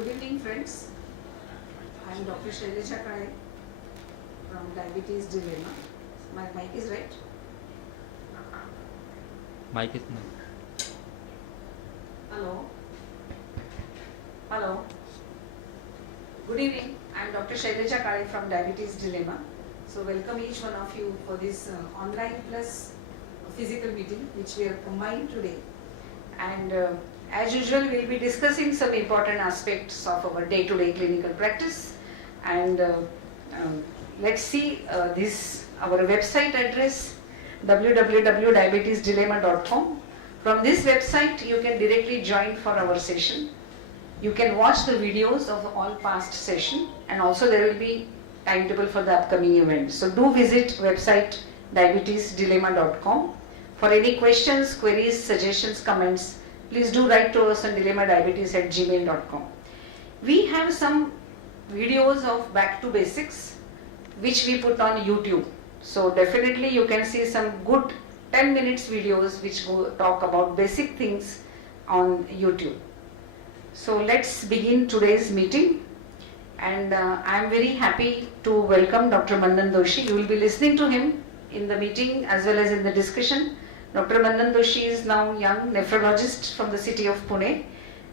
Good evening, friends. I am Dr. SHAILAJA from Diabetes Dilemma. My mic is right? Mic is not. Hello. Hello. Good evening. I am Dr. SHAILAJA from Diabetes Dilemma. So welcome each one of you for this online plus physical meeting which we have combined today. And as usual, we will be discussing some important aspects of our day-to-day clinical practice. And let's see our website address, www.diabetesdilemma.com. From this website, you can directly join for our session. You can watch the videos of all past session, and also there will be timetable for the upcoming event. So do visit website diabetesdilemma.com. For any questions, queries, suggestions, comments, please do write to us on dilemma-diabetes@gmail.com. We have some videos of back to basics which we put on YouTube. So definitely you can see some good 10 minutes videos which talk about basic things on YouTube. So let's begin today's meeting. And I am very happy to welcome Dr. MANAN DOSHI. You will be listening to him in the meeting as well as in the discussion. Dr. MANAN DOSHI is now young nephrologist from the city of Pune,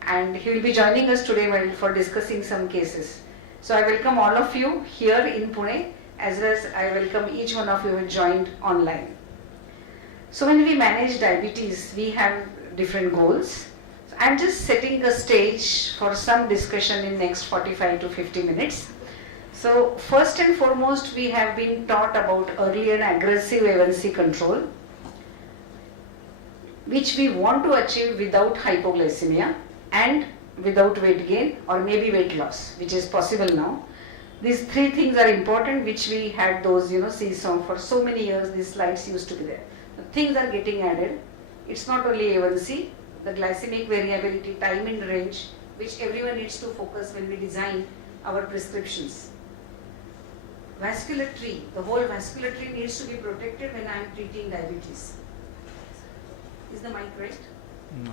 and he will be joining us today for discussing some cases. So I welcome all of you here in Pune, as well as I welcome each one of you who joined online. So when we manage diabetes, we have different goals. So I'm just setting a stage for some discussion in next 45 to 50 minutes. So first and foremost, we have been taught about early and aggressive A1C control, which we want to achieve without hypoglycemia and without weight gain or maybe weight loss, which is possible now. These three things are important, which we had those, seesaw for so many years. These slides used to be there. The things are getting added. It's not only A1C, the glycemic variability, time in range, which everyone needs to focus when we design our prescriptions. Vascular tree, the whole vascular tree needs to be protected when I am treating diabetes. Is the mic right? No.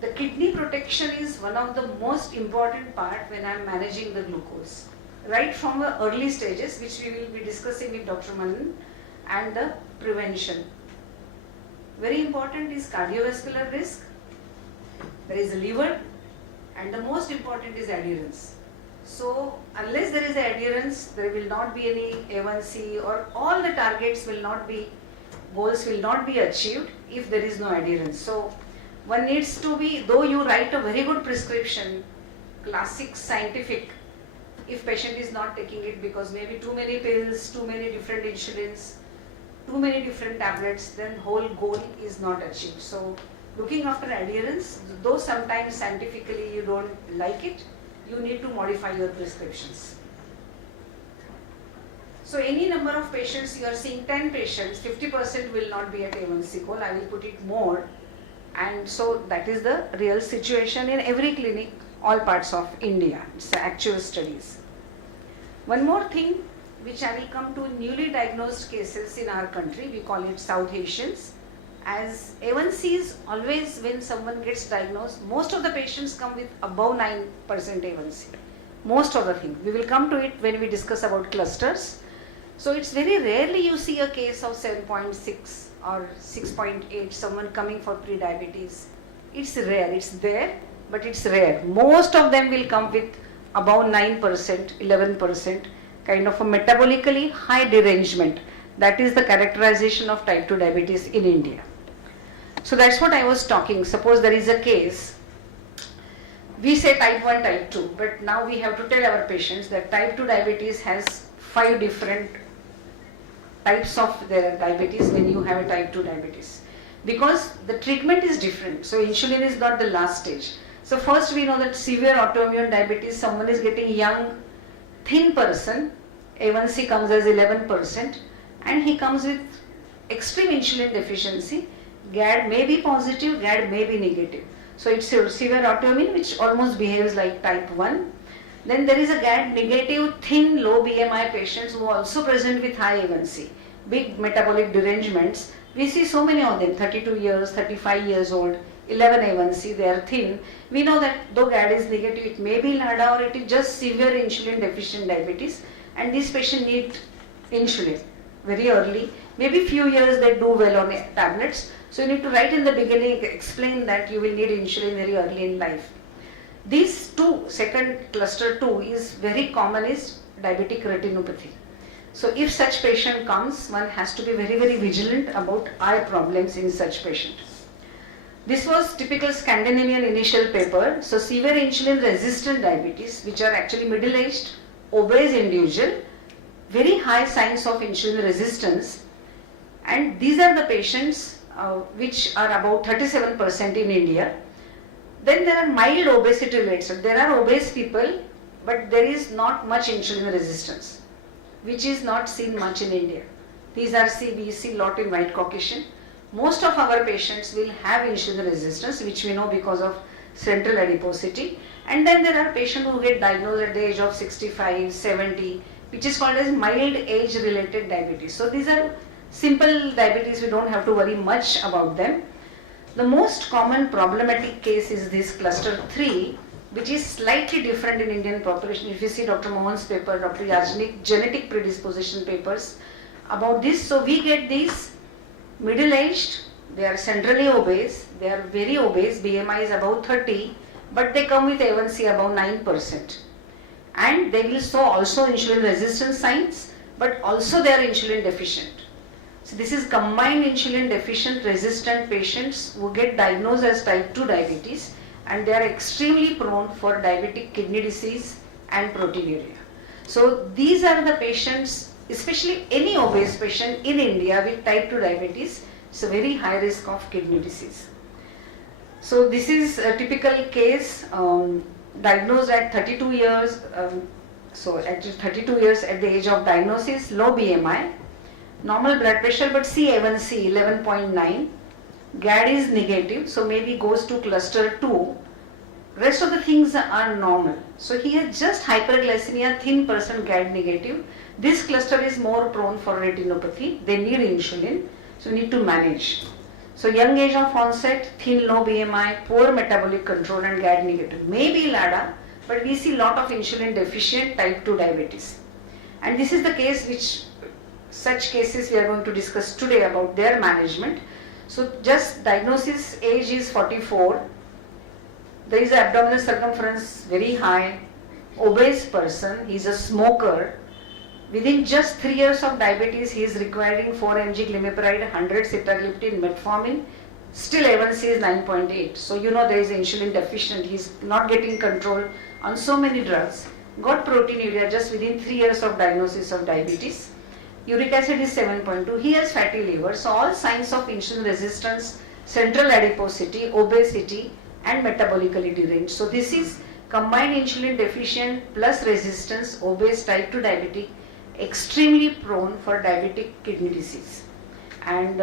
The kidney protection is one of the most important part when I am managing the glucose. Right from the early stages, which we will be discussing with Dr. Manan, and the prevention. Very important is cardiovascular risk. There is a liver, and the most important is adherence. So unless there is adherence, there will not be any A1C, or all the targets will not be, goals will not be achieved if there is no adherence. So one needs to be, though you write a very good prescription, classic scientific, if patient is not taking it because maybe too many pills, too many different insulins, too many different tablets, then whole goal is not achieved. So looking after adherence, though sometimes scientifically you don't like it, you need to modify your prescriptions. So any number of patients, you are seeing 10 patients, 50% will not be at A1C goal. I will put it more. And so that is the real situation in every clinic, all parts of India. It's the actual studies. One more thing which I will come to, newly diagnosed cases in our country, we call it South Asians. As A1Cs, always when someone gets diagnosed, most of the patients come with above 9% A1C. Most of the things. We will come to it when we discuss about clusters. So it's very rarely you see a case of 7.6 or 6.8, someone coming for pre-diabetes. It's rare, it's there, but it's rare. Most of them will come with above 9%, 11%, kind of a metabolically high derangement. That is the characterization of type 2 diabetes in India. So that's what I was talking. Suppose there is a case, we say type 1, type 2, but now we have to tell our patients that type 2 diabetes has 5 different types of the diabetes when you have a type 2 diabetes, because the treatment is different. So insulin is not the last stage. So first we know that severe autoimmune diabetes, someone is getting young, thin person, A1C comes as 11%, and he comes with extreme insulin deficiency. GAD may be positive, GAD may be negative. So it's a severe autoimmune which almost behaves like type 1. Then there is a GAD negative, thin, low BMI patients who are also present with high A1C, big metabolic derangements. We see so many of them, 32 years, 35 years old, 11 A1C, they are thin. We know that though GAD is negative, it may be LADA or it is just severe insulin deficient diabetes, and this patient need insulin very early. Maybe few years they do well on tablets. So you need to right in the beginning explain that you will need insulin very early in life. These two, second cluster 2 is very common is diabetic retinopathy. So if such patient comes, one has to be very, very vigilant about eye problems in such patient. This was typical Scandinavian initial paper. So severe insulin resistant diabetes, which are actually middle-aged, obese individual, very high signs of insulin resistance, and these are the patients which are about 37% in India. Then there are mild obesity rates. So there are obese people, but there is not much insulin resistance, which is not seen much in India. These are we see lot in white Caucasian. Most of our patients will have insulin resistance, which we know because of central adiposity. And then there are patients who get diagnosed at the age of 65, 70, which is called as mild age-related diabetes. So these are simple diabetes, we don't have to worry much about them. The most common problematic case is this cluster 3, which is slightly different in Indian population. If you see Dr. Mohan's paper, Dr. Yajnik, genetic predisposition papers about this. So we get these middle-aged, they are centrally obese, they are very obese, BMI is about 30, but they come with A1C above 9%. And they will show also insulin resistance signs, but also they are insulin deficient. So this is combined insulin deficient resistant patients who get diagnosed as type 2 diabetes, and they are extremely prone for diabetic kidney disease and proteinuria. So these are the patients, especially any obese patient in India with type 2 diabetes, so very high risk of kidney disease. So this is a typical case, diagnosed at 32 years, so at 32 years at the age of diagnosis, low BMI, normal blood pressure, but A1C 11.9, GAD is negative, so maybe goes to cluster 2. Rest of the things are normal. So he has just hyperglycemia, thin person, GAD negative. This cluster is more prone for retinopathy. They need insulin, so need to manage. So young age of onset, thin, low BMI, poor metabolic control and GAD negative. Maybe LADA, but we see lot of insulin deficient type 2 diabetes. And this is the case which, such cases we are going to discuss today about their management. So just diagnosis age is 44. There is abdominal circumference very high, obese person, he is a smoker. Within just 3 years of diabetes, he is requiring 4 mg glimepiride, 100 sitagliptin, metformin. Still A1C is 9.8. So you know there is insulin deficient. He is not getting control on so many drugs. Got proteinuria just within 3 years of diagnosis of diabetes. Uric acid is 7.2. He has fatty liver. So all signs of insulin resistance, central adiposity, obesity, and metabolically deranged. So this is combined insulin deficient plus resistance, obese type 2 diabetic, extremely prone for diabetic kidney disease, and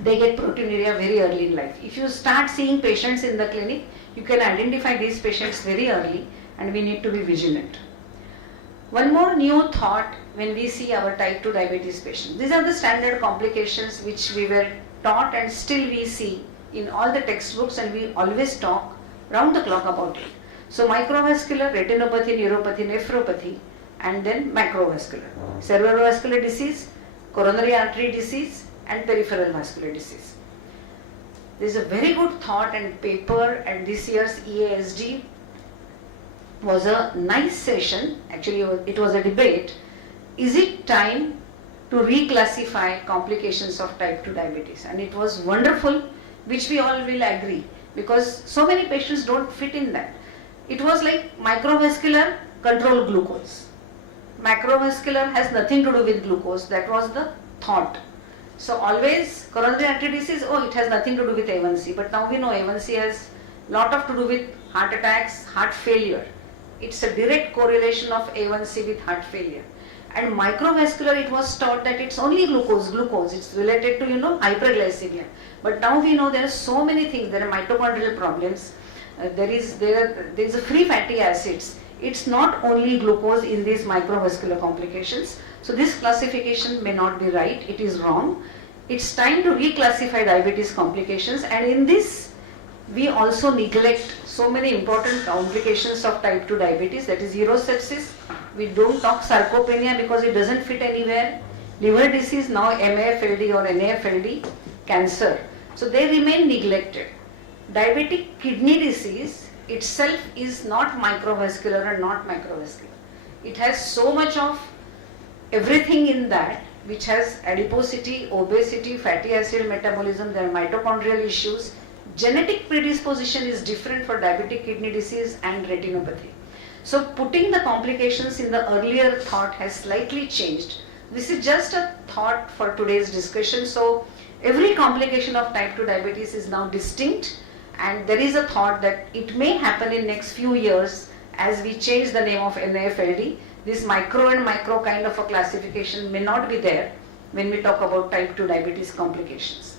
they get proteinuria very early in life. If you start seeing patients in the clinic, you can identify these patients very early, and we need to be vigilant. One more new thought when we see our type 2 diabetes patients. These are the standard complications which we were taught and still we see in all the textbooks, and we always talk round the clock about it. So microvascular, retinopathy, neuropathy, nephropathy, and then macrovascular, cerebrovascular disease, coronary artery disease, and peripheral vascular disease. There is a very good thought and paper at this year's EASD. Was a nice session. Actually, it was a debate. Is it time to reclassify complications of type 2 diabetes? And it was wonderful, which we all will agree, because so many patients don't fit in that. It was like microvascular, control glucose. Macrovascular has nothing to do with glucose. That was the thought. So always coronary artery disease, oh, it has nothing to do with A1C. But now we know A1C has lot of to do with heart attacks, heart failure. It's a direct correlation of A1C with heart failure. And microvascular, it was taught that it's only glucose. It's related to, hyperglycemia. But now we know there are so many things. There are mitochondrial problems. There is a free fatty acids. It's not only glucose in these microvascular complications. So this classification may not be right. It is wrong. It's time to reclassify diabetes complications. And in this we also neglect so many important complications of type 2 diabetes, that is urosepsis. We don't talk sarcopenia because it doesn't fit anywhere. Liver disease, now MAFLD or NAFLD, cancer. So they remain neglected. Diabetic kidney disease itself is not microvascular and not macrovascular. It has so much of everything in that, which has adiposity, obesity, fatty acid metabolism, there are mitochondrial issues. Genetic predisposition is different for diabetic kidney disease and retinopathy. So putting the complications in the earlier thought has slightly changed. This is just a thought for today's discussion. So every complication of type 2 diabetes is now distinct, and there is a thought that it may happen in next few years as we change the name of NAFLD. This micro and micro kind of a classification may not be there when we talk about type 2 diabetes complications.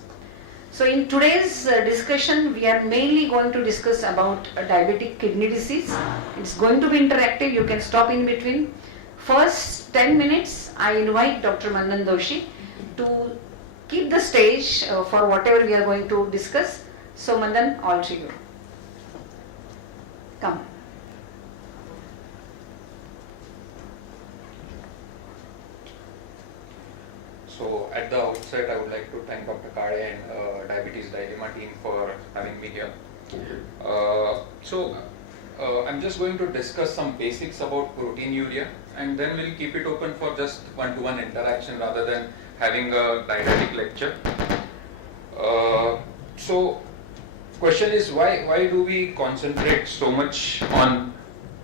So in today's discussion, we are mainly going to discuss about diabetic kidney disease. It's going to be interactive, you can stop in between. First 10 minutes, I invite Dr. MANAN Doshi to keep the stage for whatever we are going to discuss. So MANAN, all to you. Come. So at the outset, I would like to thank Dr. KALE and Diabetes Dilemma team for having me here. I'm just going to discuss some basics about proteinuria, and then we'll keep it open for just one-to-one interaction rather than having a didactic lecture. So question is, why do we concentrate so much on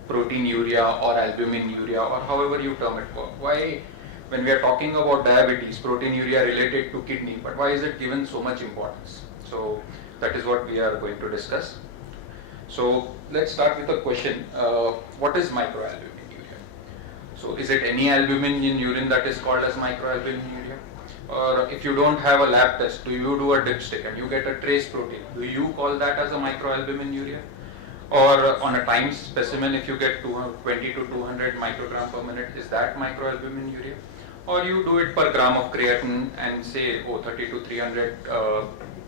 proteinuria or albuminuria or however you term it? Why, when we are talking about diabetes, proteinuria related to kidney, but why is it given so much importance? So that is what we are going to discuss. So let's start with a question. What is microalbuminuria? So is it any albumin in urine that is called as microalbuminuria? Or if you don't have a lab test, do you do a dipstick and you get a trace protein? Do you call that as a microalbuminuria? Or on a time specimen, if you get 20 to 200 microgram per minute, is that microalbuminuria? Or you do it per gram of creatinine and say, 30 to 300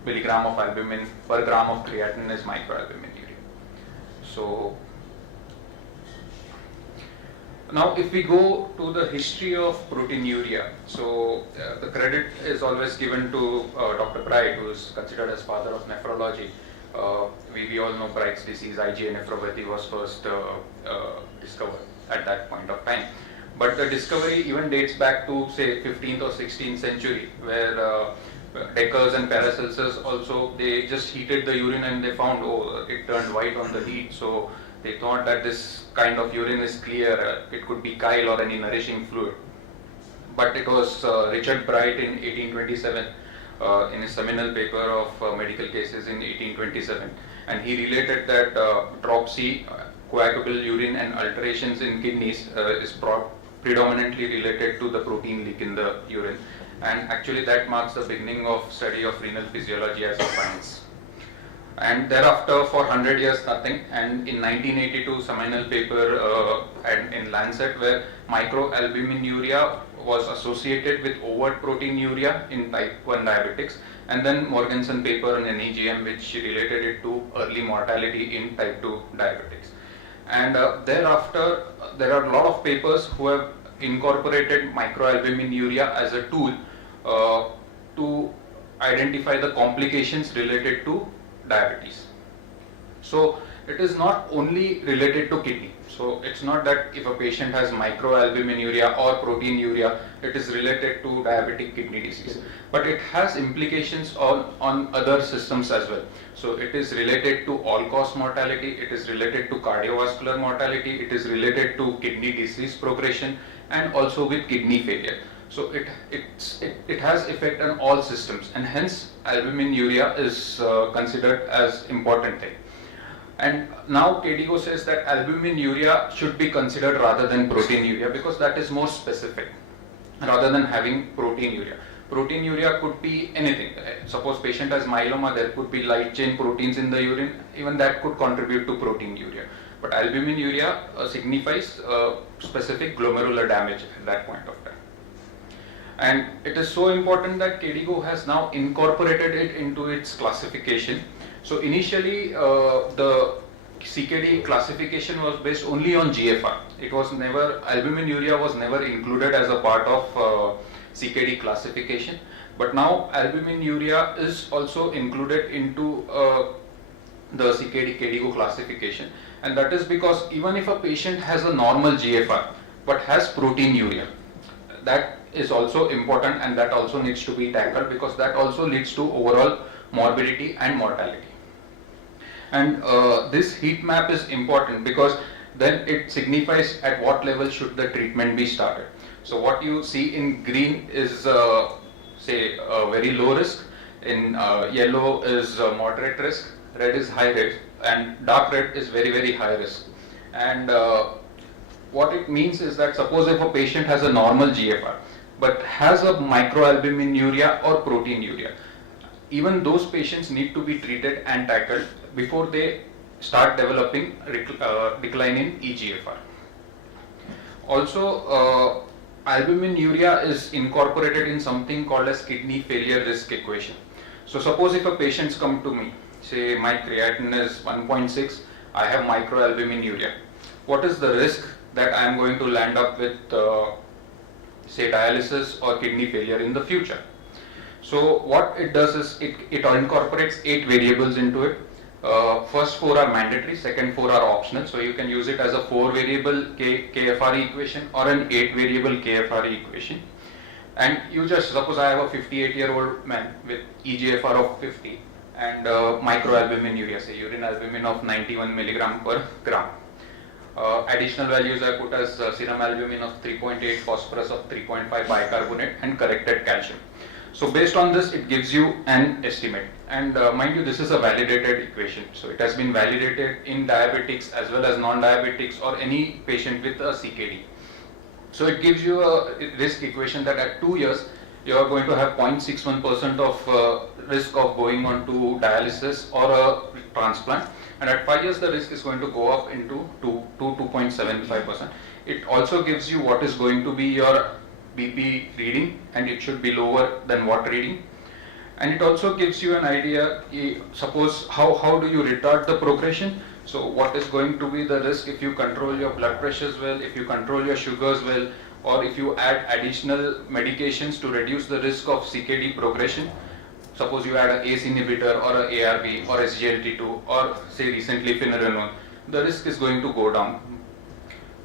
milligram of albumin per gram of creatinine is microalbuminuria. So now if we go to the history of proteinuria, so the credit is always given to Dr. Bright, who is considered as father of nephrology. We all know Bright's disease, IgA nephropathy, was first discovered at that point of time. But the discovery even dates back to say 15th or 16th century, where Deckers and Paracelsus also, they just heated the urine and they found, it turned white on the heat. So they thought that this kind of urine is clear, it could be chyle or any nourishing fluid. But it was Richard Bright in 1827, in his seminal paper of medical cases in 1827, and he related that dropsy, coagulable urine and alterations in kidneys is predominantly related to the protein leak in the urine, and actually that marks the beginning of study of renal physiology as a science. And thereafter for 100 years nothing, and in 1982 seminal paper in Lancet, where microalbuminuria was associated with overt proteinuria in type 1 diabetics, and then Morgenson paper in NEGM, which related it to early mortality in type 2 diabetics. And thereafter there are a lot of papers who have incorporated microalbuminuria as a tool to identify the complications related to diabetes. So it is not only related to kidney. So it's not that if a patient has microalbuminuria or proteinuria, it is related to diabetic kidney disease. But it has implications on other systems as well. So it is related to all-cause mortality, it is related to cardiovascular mortality, it is related to kidney disease progression, and also with kidney failure. So it has effect on all systems, and hence albuminuria is considered as important thing. And now KDIGO says that albuminuria should be considered rather than proteinuria, because that is more specific rather than having proteinuria. Proteinuria could be anything. Suppose patient has myeloma, there could be light chain proteins in the urine, even that could contribute to proteinuria. But albuminuria signifies specific glomerular damage at that point of time. And it is so important that KDIGO has now incorporated it into its classification. So initially the CKD classification was based only on GFR. It was never, albuminuria was never included as a part of CKD classification. But now albuminuria is also included into the CKD KDIGO classification, and that is because even if a patient has a normal GFR but has proteinuria, that is also important, and that also needs to be tackled because that also leads to overall morbidity and mortality. And this heat map is important because then it signifies at what level should the treatment be started. So what you see in green is say very low risk, in yellow is moderate risk, red is high risk, and dark red is very, very high risk. And what it means is that suppose if a patient has a normal GFR but has a microalbuminuria or proteinuria, even those patients need to be treated and tackled before they start developing decline in eGFR. Also, albuminuria is incorporated in something called as kidney failure risk equation. So suppose if a patient come to me, say my creatinine is 1.6, I have microalbuminuria. What is the risk that I am going to land up with say dialysis or kidney failure in the future? So what it does is it incorporates 8 variables into it. First 4 are mandatory, second 4 are optional. So you can use it as a 4 variable KFRE equation or an 8 variable KFRE equation. And you just suppose I have a 58-year-old man with eGFR of 50 and microalbuminuria, say urine albumin of 91 milligram per gram. Additional values I put as serum albumin of 3.8, phosphorus of 3.5, bicarbonate, and corrected calcium. So based on this, it gives you an estimate. And mind you, this is a validated equation. So it has been validated in diabetics as well as non-diabetics or any patient with a CKD. So it gives you a risk equation that at 2 years, you are going to have 0.61% of risk of going on to dialysis or a transplant. And at 5 years, the risk is going to go up into 2.75%. It also gives you what is going to be your BP reading, and it should be lower than what reading. And it also gives you an idea, suppose how do you retard the progression. So what is going to be the risk if you control your blood pressures well, if you control your sugars well, or if you add additional medications to reduce the risk of CKD progression. Suppose you add an ACE inhibitor or an ARB or SGLT2 or say recently finerenone, the risk is going to go down,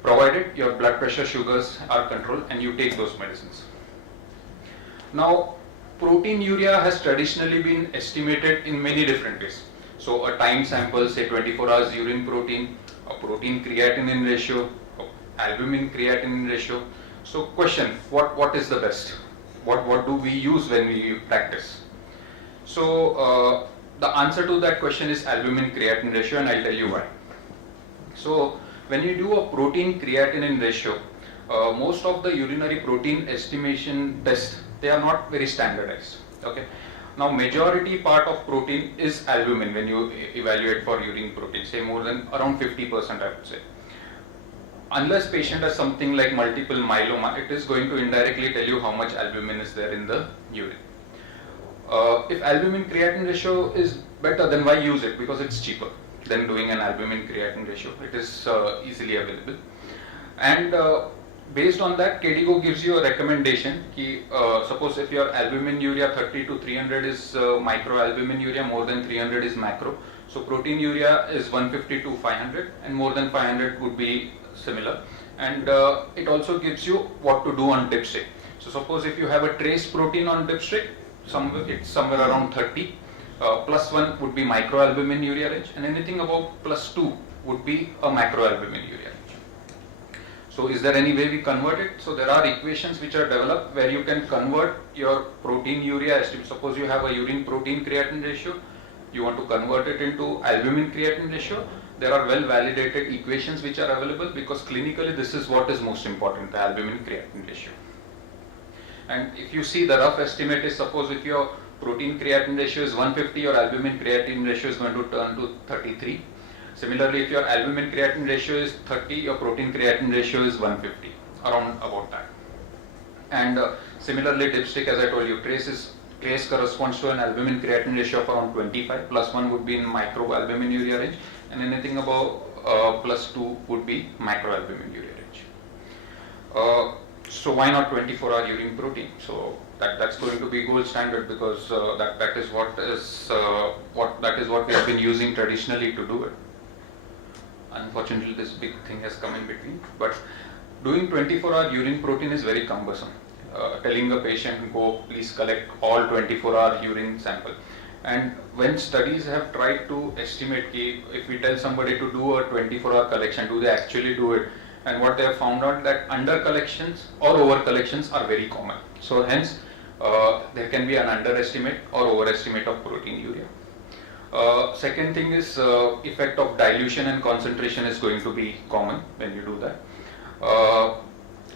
provided your blood pressure, sugars are controlled and you take those medicines. Now, proteinuria has traditionally been estimated in many different ways. So a time sample, say 24 hours urine protein, a protein creatinine ratio, albumin creatinine ratio. So question, what is the best? What do we use when we practice? So the answer to that question is albumin creatinine ratio, and I'll tell you why. So when you do a protein creatinine ratio, most of the urinary protein estimation tests, they are not very standardized. Okay. Now majority part of protein is albumin when you evaluate for urine protein, say more than around 50% I would say. Unless patient has something like multiple myeloma, it is going to indirectly tell you how much albumin is there in the urine. If albumin creatinine ratio is better, then why use it? Because it's cheaper than doing an albumin creatinine ratio. It is easily available. And based on that, KDIGO gives you a recommendation. Suppose if your albuminuria 30 to 300 is microalbuminuria, more than 300 is macro. So proteinuria is 150 to 500, and more than 500 would be similar. And it also gives you what to do on dipstick. So suppose if you have a trace protein on dipstick, it's somewhere around 30. Plus 1 would be microalbuminuria range, and anything above plus 2 would be a macroalbuminuria range. So is there any way we convert it? So there are equations which are developed where you can convert your proteinuria estimate. Suppose you have a urine protein creatinine ratio, you want to convert it into albumin creatinine ratio. There are well validated equations which are available, because clinically this is what is most important, the albumin creatinine ratio. And if you see, the rough estimate is, suppose if your protein creatinine ratio is 150, your albumin creatinine ratio is going to turn to 33. Similarly, if your albumin creatinine ratio is 30, your protein creatinine ratio is 150, around about that. And similarly, dipstick, as I told you, trace is case corresponds to an albumin creatinine ratio of around 25, plus 1 would be in microalbuminuria range, and anything above plus 2 would be macroalbuminuria range. So why not 24-hour urine protein? So that's going to be gold standard, because that is what we have been using traditionally to do it. Unfortunately, this big thing has come in between. But doing 24-hour urine protein is very cumbersome. Telling a patient, go please collect all 24-hour urine sample. And when studies have tried to estimate if we tell somebody to do a 24-hour collection, do they actually do it? And what they have found out that under collections or over collections are very common. So hence there can be an underestimate or overestimate of proteinuria. Second thing is effect of dilution and concentration is going to be common when you do that.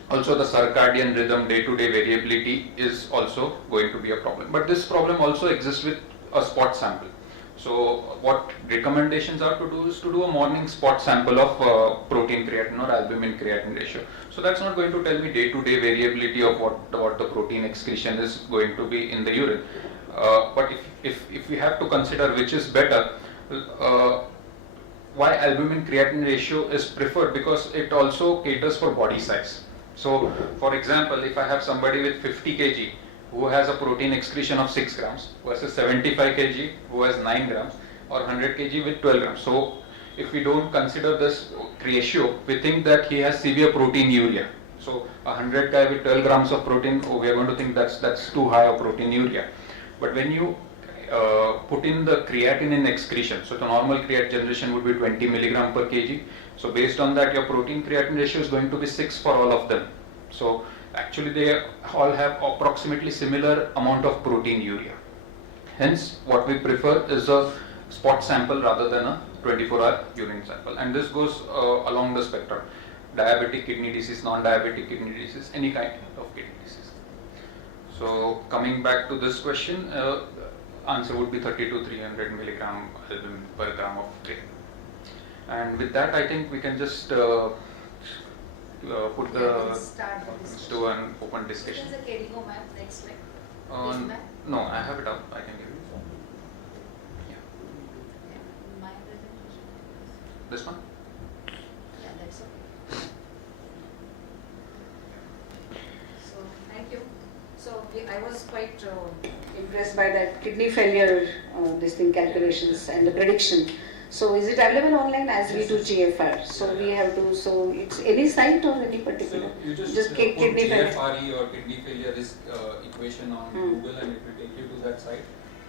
Also the circadian rhythm, day-to-day variability is also going to be a problem. But this problem also exists with a spot sample. So what recommendations are to do is to do a morning spot sample of protein creatinine or albumin creatinine ratio. So that's not going to tell me day-to-day variability of what the protein excretion is going to be in the urine. But if we have to consider which is better, why albumin creatinine ratio is preferred, because it also caters for body size. So for example, if I have somebody with 50 kg who has a protein excretion of 6 grams versus 75 kg who has 9 grams, or 100 kg with 12 grams. So if we don't consider this ratio, we think that he has severe proteinuria. So a 100 guy with 12 grams of protein, we are going to think that's too high of proteinuria. But when you put in the creatinine excretion, so the normal creat generation would be 20 milligram per kg. So based on that, your protein creatinine ratio is going to be 6 for all of them. So actually they all have approximately similar amount of proteinuria. Hence what we prefer is a spot sample rather than a 24-hour urine sample. And this goes along the spectrum: diabetic kidney disease, non-diabetic kidney disease, any kind of kidney disease. So coming back to this question, answer would be 30 to 300 milligram albumin per gram of creatinine. And with that, I think we can just put to an open discussion. Is the KDO map next slide? No, I have it up. I can give you. Yeah. My presentation. This one? Yeah, that's okay. So thank you. So I was quite impressed by that kidney failure, this thing calculations and the prediction. So is it available online as we do GFR? So we have to, so it's any site or any particular? So you just put kidney failure. GFRE or kidney failure risk equation on Google, and it will take you to that site,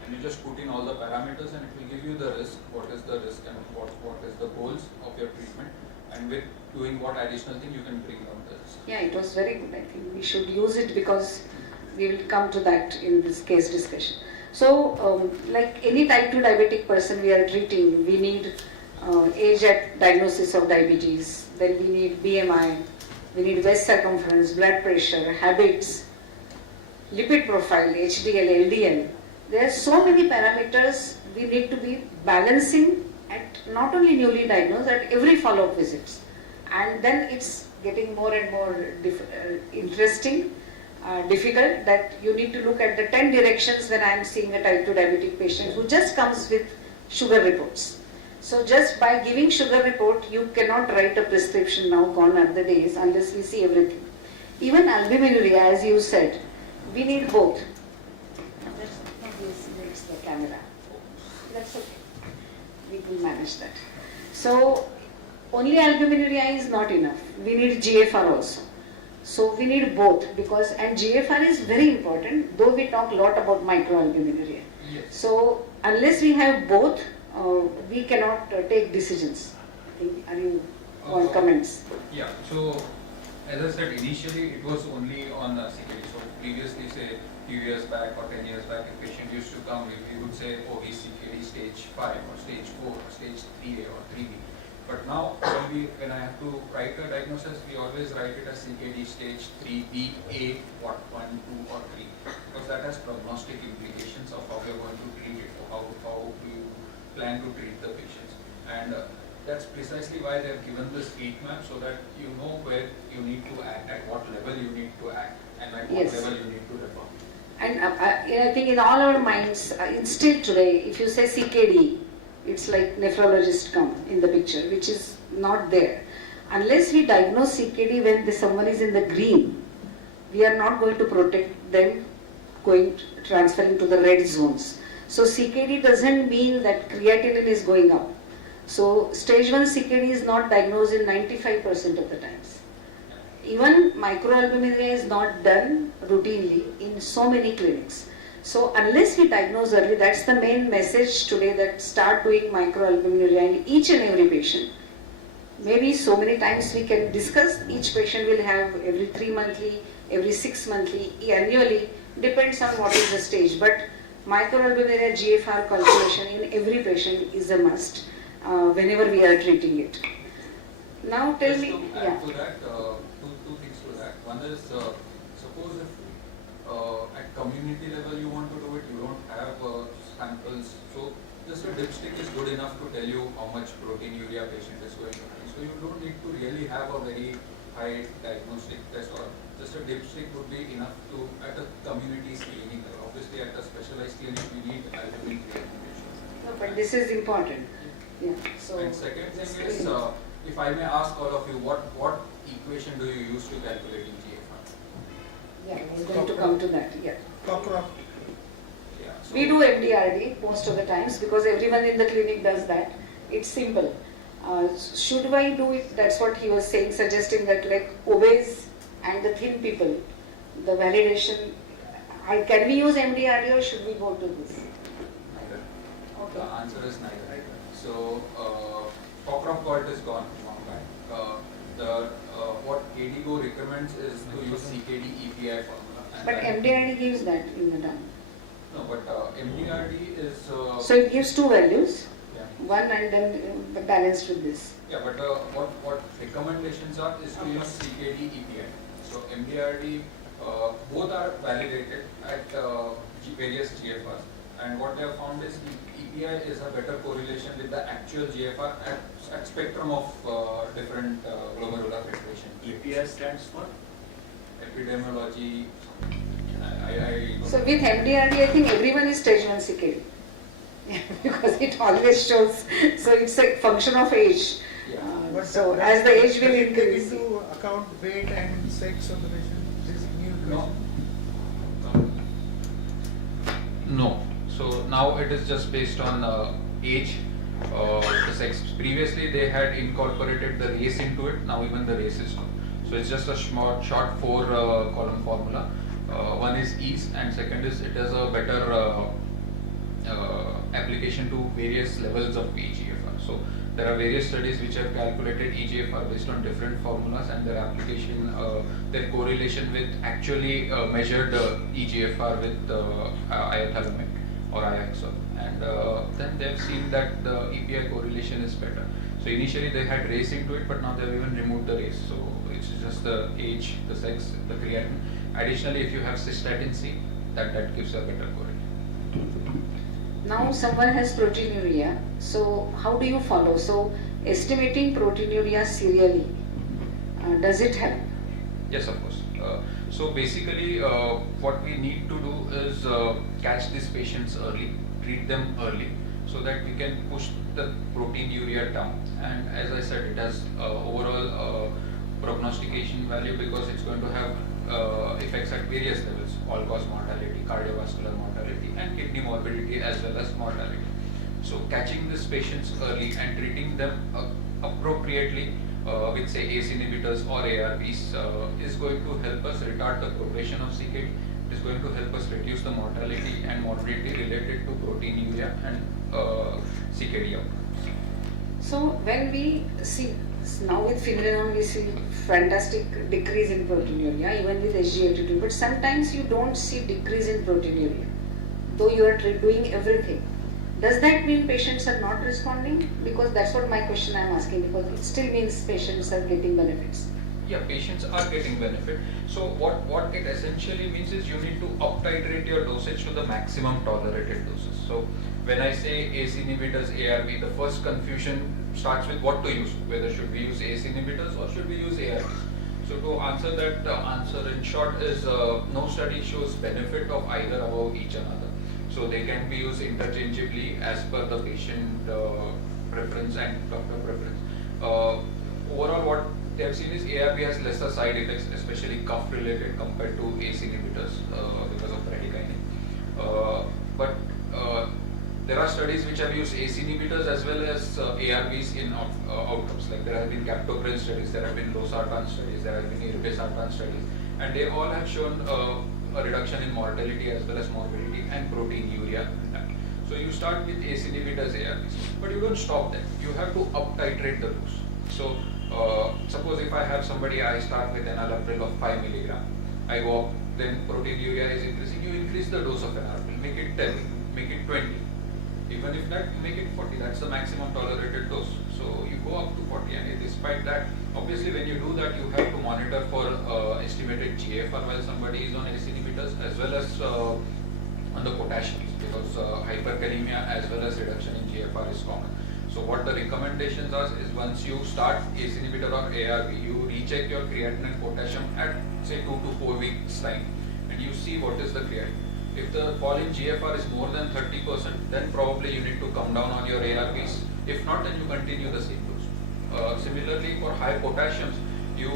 and you just put in all the parameters and it will give you the risk, what is the risk and what is the goals of your treatment, and with doing what additional thing you can bring down the risk. Yeah, it was very good. I think we should use it because we will come to that in this case discussion. So, like any type 2 diabetic person we are treating, we need age at diagnosis of diabetes, then we need BMI, we need waist circumference, blood pressure, habits, lipid profile, HDL, LDL. There are so many parameters we need to be balancing at not only newly diagnosed, at every follow-up visits. And then it's getting more and more interesting. Difficult that you need to look at the 10 directions when I am seeing a type 2 diabetic patient who just comes with sugar reports. So just by giving sugar report, you cannot write a prescription now, gone are the days, unless we see everything. Even albuminuria, as you said, we need both. That's the camera. That's okay. We will manage that. So only albuminuria is not enough. We need GFR also. So we need both, because, and GFR is very important, though we talk a lot about microalbuminuria. Yes. So unless we have both, we cannot take decisions. Are you on comments? Yeah, so as I said, initially it was only on CKD. So previously, say few years back or 10 years back, a patient used to come, we would say, oh, he's CKD stage 5 or stage 4 or stage 3A or 3B. But now, when I have to write a diagnosis, we always write it as CKD stage 3BA, 1, 2 or 3, because that has prognostic implications of how we are going to treat it, or how we plan to treat the patients. And that's precisely why they have given this heat map, so that you know where you need to act, at what level you need to act, and at what level you need to refer. And I think in all our minds, still today, if you say CKD, it's like nephrologist come in the picture, which is not there. Unless we diagnose CKD when someone is in the green, we are not going to protect them transferring to the red zones. So CKD doesn't mean that creatinine is going up. So stage 1 CKD is not diagnosed in 95% of the times. Even microalbuminuria is not done routinely in so many clinics. So unless we diagnose early, that's the main message today, that start doing microalbuminuria in each and every patient. Maybe so many times we can discuss, each patient will have every 3 monthly, every 6 monthly, annually, depends on what is the stage. But microalbuminuria GFR calculation in every patient is a must whenever we are treating it. Now tell Just me, to yeah. add to that, two things to that. One is, suppose if at community level you want to do it, you don't have samples, so just a dipstick is good enough to tell you how much proteinuria patient is going to have. So you don't need to really have a very high diagnostic test, or just a dipstick would be enough to, at a community screening level. Obviously at a specialized clinic we need albumin creatinine. No, but this is important. Yeah. So And second thing is, if I may ask all of you, what equation do you use to calculate GFR? yeah, we're going to come to that. Yeah. Yeah, so We do MDRD most of the times because everyone in the clinic does that. It's simple. Should I do it? That's what he was saying, suggesting that like obese and the thin people, the validation. Can we use MDRD or should we go to this? neither. Okay. The answer is neither. So Cockcroft Colt is gone long back. What KDIGO recommends is to use CKD EPI formula. And But that- MDRD gives that in the done. No, but MDRD is. So it gives two values, Yeah. one and then balanced with this. Yeah, but what recommendations are is to use CKD EPI. So MDRD, both are validated at various GFRs, and what they have found is EPI is a better correlation with the actual GFR at spectrum of different glomerular filtration. EPI stands for? Epidemiology. So with MDRD, I think everyone is stage 1 CKD. Because it always shows, so it's a function of age. Yeah. But So does- as the age will does it take increase. into account weight and sex of the patient? This new No. equation? No. So now it is just based on age, the sex. Previously they had incorporated the race into it. Now even the race is gone. So it's just a short 4-column formula. One is ease, and second is it has a better application to various levels of eGFR. So there are various studies which have calculated eGFR based on different formulas, and their application, their correlation with actually measured eGFR with iothalamic or IXL, and then they have seen that the EPI correlation is better. So initially they had race into it, but now they have even removed the race. So it's just the age, the sex, the creatinine. Additionally, if you have cystatin C, that gives a better correlation. Now someone has proteinuria, so how do you follow? So estimating proteinuria serially, does it help? Yes, of course. So basically, what we need to do is catch these patients early, treat them early, so that we can push the proteinuria down. And as I said, it has overall prognostication value because it's going to have effects at various levels: all-cause mortality, cardiovascular mortality, and kidney morbidity as well as mortality. So catching these patients early and treating them appropriately with say ACE inhibitors or ARBs is going to help us retard the progression of CKD. It is going to help us reduce the mortality and morbidity related to proteinuria and CKD outcomes. So when we see, now with finerenone we see fantastic decrease in proteinuria, even with SGLT2, but sometimes you don't see decrease in proteinuria, though you are doing everything. Does that mean patients are not responding? Because that's what my question I'm asking, because it still means patients are getting benefits. Yeah, patients are getting benefit. So what it essentially means is you need to up-titrate your dosage to the maximum tolerated doses. So when I say ACE inhibitors, ARB, the first confusion starts with what to use. Whether should we use ACE inhibitors or should we use ARBs? So to answer that, answer in short is no study shows benefit of either above each another. So they can be used interchangeably as per the patient preference and doctor preference. Overall, what they have seen is ARB has lesser side effects, especially cough related compared to ACE inhibitors because of bradykinin. But there are studies which have used ACE inhibitors as well as ARBs in outcomes. Like there have been captopril studies, there have been losartan studies, there have been irbesartan studies, and they all have shown a reduction in mortality as well as morbidity and proteinuria. So you start with ACE inhibitors, ARBs, but you don't stop them. You have to up titrate the dose. So suppose if I have somebody, I start with enalapril of 5 milligram, I go up, then proteinuria is increasing, you increase the dose of enalapril, make it 10, make it 20. Even if not, make it 40, that's the maximum tolerated dose. So you go up to 40, and despite that, obviously when you do that, you have to monitor for estimated GFR while somebody is on ACE inhibitors as well as on the potassium, because hyperkalemia as well as reduction in GFR is common. So what the recommendations are is once you start ACE inhibitor or ARB, you recheck your creatinine and potassium at say 2 to 4 weeks time, and you see what is the creatinine. If the fall in GFR is more than 30%, then probably you need to come down on your ARBs. If not, then you continue the same dose. Similarly, for high potassiums, you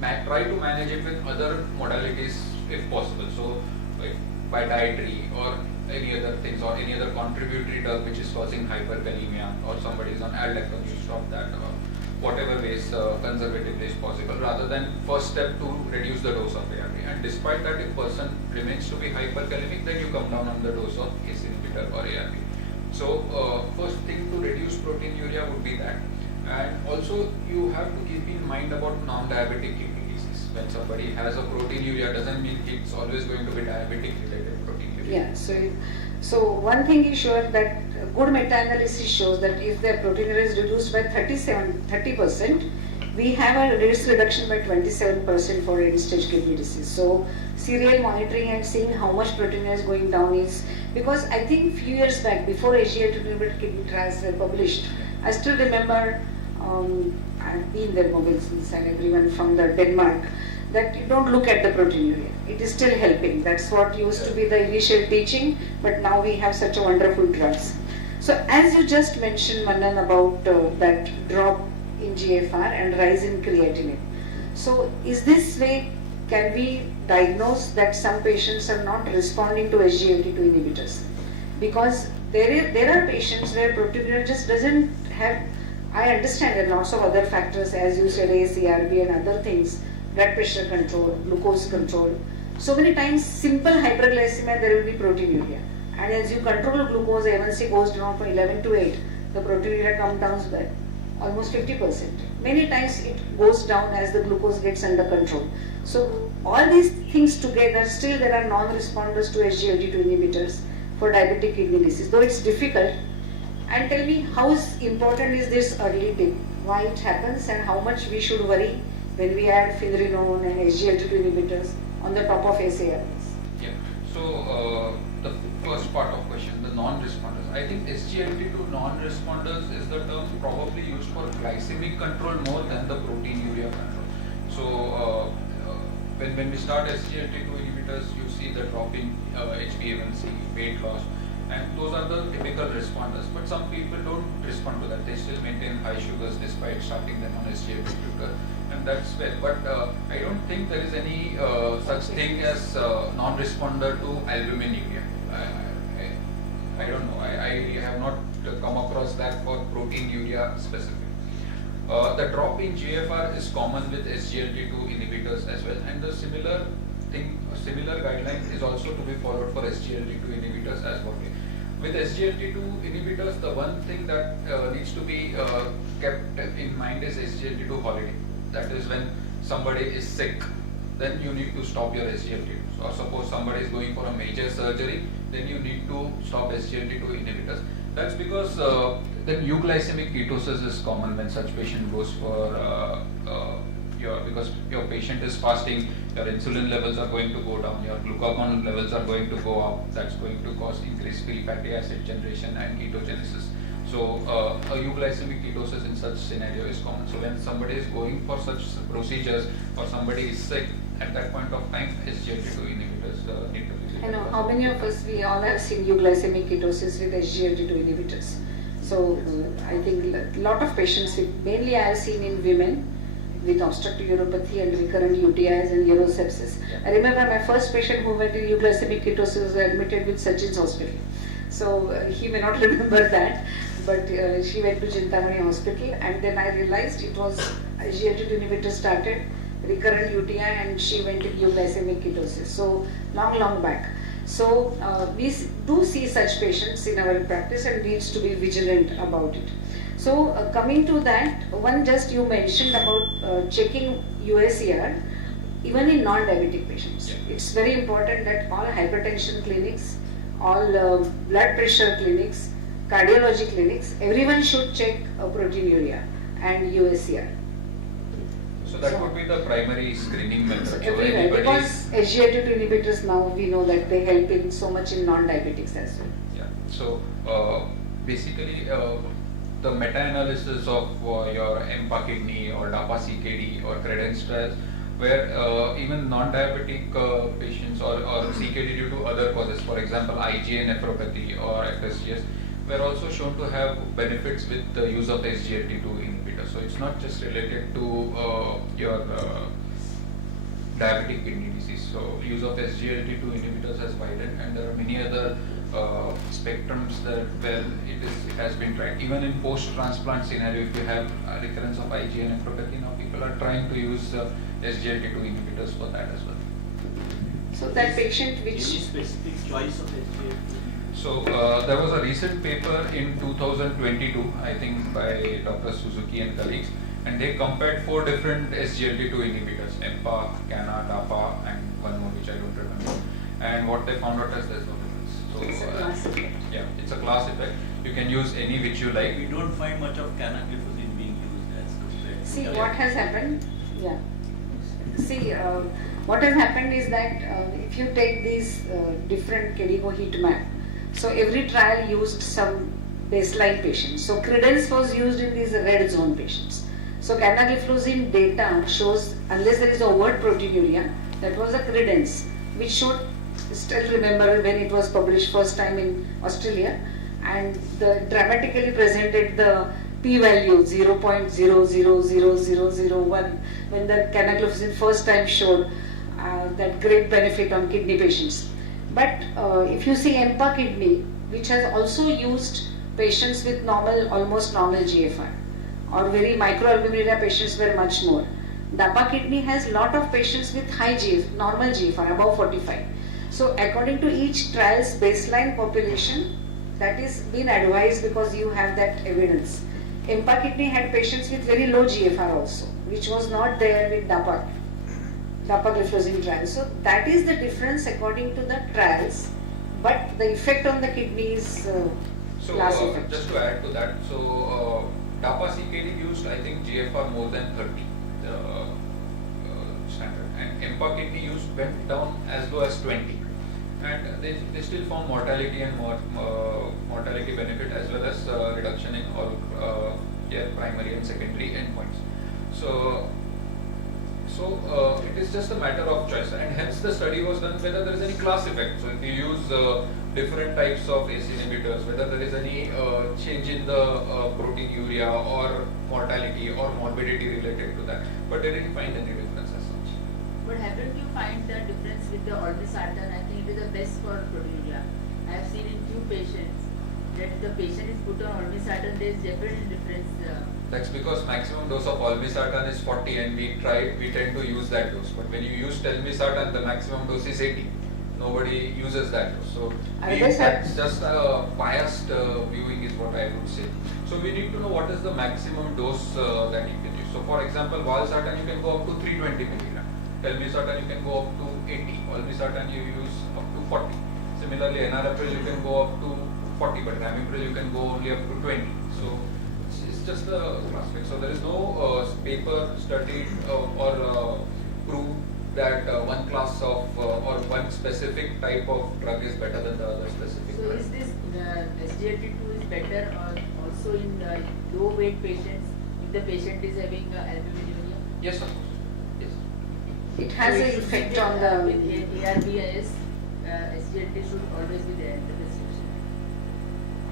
try to manage it with other modalities if possible. So, if by dietary or any other things or any other contributory drug which is causing hyperkalemia, or somebody is on aldactone, you stop that. Whatever ways conservatively is possible, rather than first step to reduce the dose of ARB. And despite that, if person remains to be hyperkalemic, then you come down on the dose of ACE inhibitor or ARB. So first thing to reduce proteinuria would be that. And also you have to keep in mind about non-diabetic kidney disease. When somebody has a proteinuria, doesn't mean it's always going to be diabetic related proteinuria. Yeah, so one thing is sure that good meta-analysis shows that if their proteinuria is reduced by 30%, we have a risk reduction by 27% for end-stage kidney disease. So serial monitoring and seeing how much proteinuria is going down is, because I think few years back, before SGLT2 kidney trials were published, I still remember, I've been there, mobiles and everyone from the Denmark, that you don't look at the proteinuria. It is still helping. That's what used to be the initial teaching, but now we have such a wonderful drugs. So as you just mentioned, Manan, about that drop in GFR and rise in creatinine. So is this way, can we diagnose that some patients are not responding to SGLT2 inhibitors? Because there are patients where proteinuria just doesn't have, I understand there are lots of other factors, as you said, ACE, ARB and other things, blood pressure control, glucose control. So many times simple hyperglycemia, there will be proteinuria. And as you control glucose, A1C goes down from 11 to 8, the proteinuria comes down by almost 50%. Many times it goes down as the glucose gets under control. So all these things together, still there are non-responders to SGLT2 inhibitors for diabetic kidney disease, though it's difficult. And tell me, how important is this early tip? Why it happens and how much we should worry when we add finerenone and SGLT2 inhibitors on the top of SARBs? Yeah. So the first part of question, the non-responders. I think SGLT2 non-responders is the term probably used for glycemic control more than the proteinuria control. So when we start SGLT2 inhibitors, you see the drop in HbA1c, weight loss, and those are the typical responders. But some people don't respond to that. They still maintain high sugars despite starting them on SGLT2. And that's fair. But I don't think there is any such thing as non-responder to albuminuria. I don't know. I have not come across that for proteinuria specific. The drop in GFR is common with SGLT2 inhibitors as well, and the similar guideline is also to be followed for SGLT2 inhibitors as well. With SGLT2 inhibitors, the one thing that needs to be kept in mind is SGLT2 holiday. That is when somebody is sick, then you need to stop your SGLT2. Or suppose somebody is going for a major surgery, then you need to stop SGLT2 inhibitors. That's because then euglycemic ketosis is common when such patient goes for because your patient is fasting, your insulin levels are going to go down, your glucagon levels are going to go up. That's going to cause increased free fatty acid generation and ketogenesis. So a euglycemic ketosis in such scenario is common. So when somebody is going for such procedures or somebody is sick, at that point of time, SGLT2 inhibitors need to be. I know how many of us, we all have seen euglycemic ketosis with SGLT2 inhibitors. So I think a lot of patients, mainly I have seen in women with obstructive uropathy and recurrent UTIs and urosepsis. I remember my first patient who went in euglycemic ketosis was admitted with Sachin's hospital. So he may not remember that, but she went to Chintamani hospital, and then I realized it was SGLT2 inhibitor started, recurrent UTI, and she went to euglycemic ketosis. So long back. So we do see such patients in our practice and needs to be vigilant about it. So coming to that, one just you mentioned about checking UACR even in non-diabetic patients. Yeah. It's very important that all hypertension clinics, all blood pressure clinics, cardiology clinics, everyone should check proteinuria and UACR. So that would be the primary screening method. So Everywhere, anybody- because SGLT2 inhibitors now we know that they help in so much in non-diabetics as well. Yeah. So basically, the meta-analysis of your MPA kidney or DAPA CKD or credence trials, where even non-diabetic patients or CKD due to other causes, for example IgA nephropathy or FSGS, were also shown to have benefits with the use of the SGLT2 inhibitor. So it's not just related to your diabetic kidney disease. So use of SGLT2 inhibitors has widened, and there are many other spectrums that where it has been tried. Even in post-transplant scenario, if you have a recurrence of IgA nephropathy, now people are trying to use SGLT2 inhibitors for that as well. So that patient which Any specific choice of SGLT2? So there was a recent paper in 2022, I think by Dr. Suzuki and colleagues, and they compared 4 different SGLT2 inhibitors, EMPA, CANA, DAPA, and one more which I don't remember. And what they found out is there's no difference. So it's a class effect. yeah, it's a class effect. You can use any which you like. We don't find much of canagliflozin being used as compared to. See what has happened, yeah. See what has happened is that if you take these different Kedigo heat map, so every trial used some baseline patients. So credence was used in these red zone patients. So canagliflozin data shows, unless there is overt proteinuria, that was a credence, which showed, still remember when it was published first time in Australia, and the dramatically presented the p-value 0.000001 when the canagliflozin first time showed that great benefit on kidney patients. But if you see EMPA kidney, which has also used patients with normal, almost normal GFR, or very microalbuminuria patients were much more. DAPA kidney has lot of patients with high normal GFR, above 45. So according to each trial's baseline population, that is been advised because you have that evidence. EMPA kidney had patients with very low GFR also, which was not there with dapagliflozin trial. So that is the difference according to the trials, but the effect on the kidney is So class effect. just to add to that, so DAPA CKD used I think GFR more than 30, the standard, and EMPA kidney used went down as low as 20, and they still found mortality and mortality benefit as well as reduction in all primary and secondary endpoints. So it is just a matter of choice, and hence the study was done whether there is any class effect. So if you use different types of ACE inhibitors, whether there is any change in the proteinuria or mortality or morbidity related to that, but they didn't find any difference as such. But haven't you find the difference with the olmesartan? I think it is the best for proteinuria. I have seen in few patients that the patient is put on olmesartan, there is definitely difference. That's because maximum dose of olmesartan is 40, and we tend to use that dose. But when you use telmisartan, the maximum dose is 80. Nobody uses that dose. So that's just a biased viewing is what I would say. So we need to know what is the maximum dose that you can use. So for example, valsartan you can go up to 320 milligram. Telmisartan you can go up to 80. Olmesartan you use up to 40. Similarly, enalapril you can go up to 40, but ramipril you can go only up to 20. So it's just a class effect. So there is no paper studied or proved that one class of or one specific type of drug is better than the other specific So drug. is this SGLT2 is better or also also in low weight patients if the patient is having albuminuria? Yes, of course. Yes. It has So an it should effect be, on with the. ARBIS, SGLT should always be there in the prescription.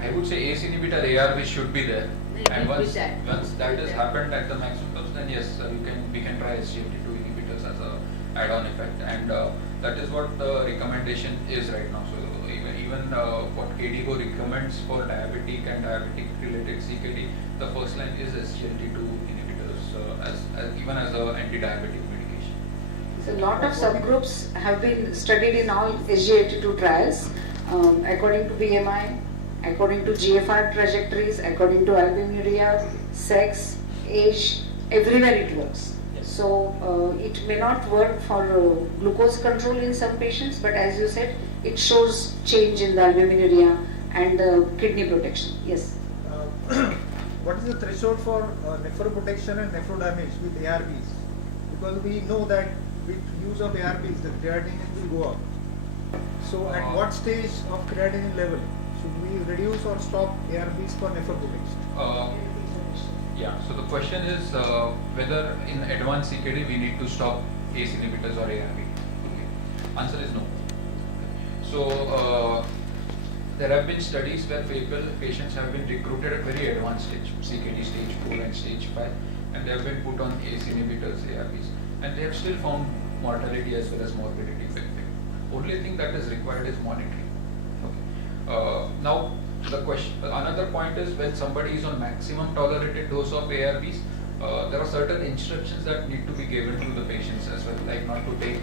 I would say ACE inhibitor ARB should be there. And With once that. once that With has that. happened at the maximum dose, then yes, we can try SGLT2 inhibitors as a add-on effect, and that is what the recommendation is right now. So even what KDIGO recommends for diabetic and diabetic related CKD, the first line is SGLT2 inhibitors as even as a anti-diabetic medication. So a lot of subgroups have been studied in all SGLT2 trials, according to BMI, according to GFR trajectories, according to albuminuria, sex, age, everywhere it works. So it may not work for glucose control in some patients, but as you said, it shows change in the albuminuria and the kidney protection. Yes. What is the threshold for nephroprotection and nephdamage with ARBs? Because we know that with use of ARBs, the creatinine will go up. So at what stage of creatinine level should we reduce or stop ARBs for nephroprotection? Yeah, so the question is whether in advanced CKD we need to stop ACE inhibitors or ARB. Okay. Answer is no. So there have been studies where patients have been recruited at very advanced stage, CKD stage 4 and stage 5, and they have been put on ACE inhibitors, ARBs, and they have still found mortality as well as morbidity benefit. Only thing that is required is monitoring. Okay. Now, the question, another point is when somebody is on maximum tolerated dose of ARBs, there are certain instructions that need to be given to the patients as well, like not to take,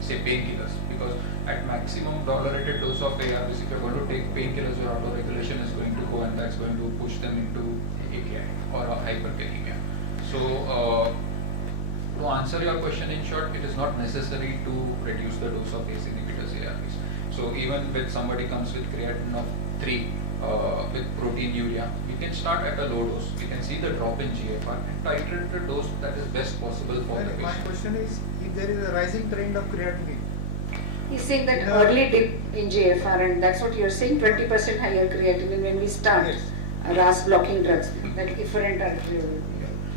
say, painkillers, because at maximum tolerated dose of ARBs, if you're going to take painkillers, your autoregulation is going to go, and that's going to push them into AKI or hyperkalemia. So, to answer your question in short, it is not necessary to reduce the dose of ACE inhibitors ARBs. So even when somebody comes with creatinine of 3 with proteinuria, we can start at a low dose. We can see the drop in GFR and titrate the dose that is best possible for the patient. My question is, if there is a rising trend of creatinine, He's saying that early dip in GFR, and that's what you're saying, 20% higher creatinine when we start Yes. RAS blocking drugs, like efferent arterial.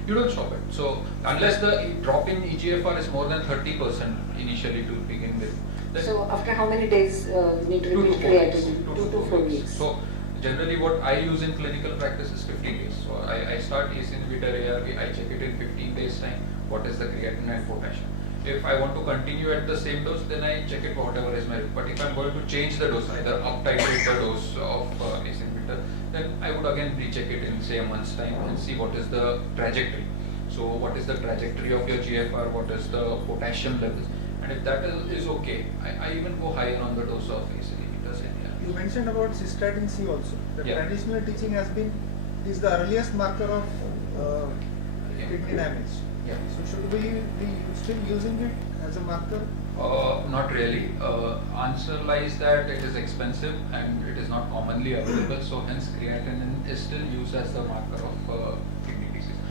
You don't stop it. So unless the drop in eGFR is more than 30% initially to begin with, then So after how many days need to 2 repeat to 4 weeks. creatinine? 2 2 to 4 weeks. So generally what I use in clinical practice is 15 days. So I start ACE inhibitor ARB, I check it in 15 days time, what is the creatinine and potassium. If I want to continue at the same dose, then I check it whatever is my, but if I'm going to change the dose, either up titrate the dose of ACE inhibitor, then I would again recheck it in say a month's time and see what is the trajectory. So what is the trajectory of your GFR, what is the potassium levels, and if that is okay, I even go higher on the dose of ACE inhibitors. you mentioned about cystatin C also. The Yeah. traditional teaching has been is the earliest marker of kidney damage. Yeah. So should we be still using it as a marker? Not really. Answer lies that it is expensive and it is not commonly available, so hence creatinine is still used as the marker of kidney disease.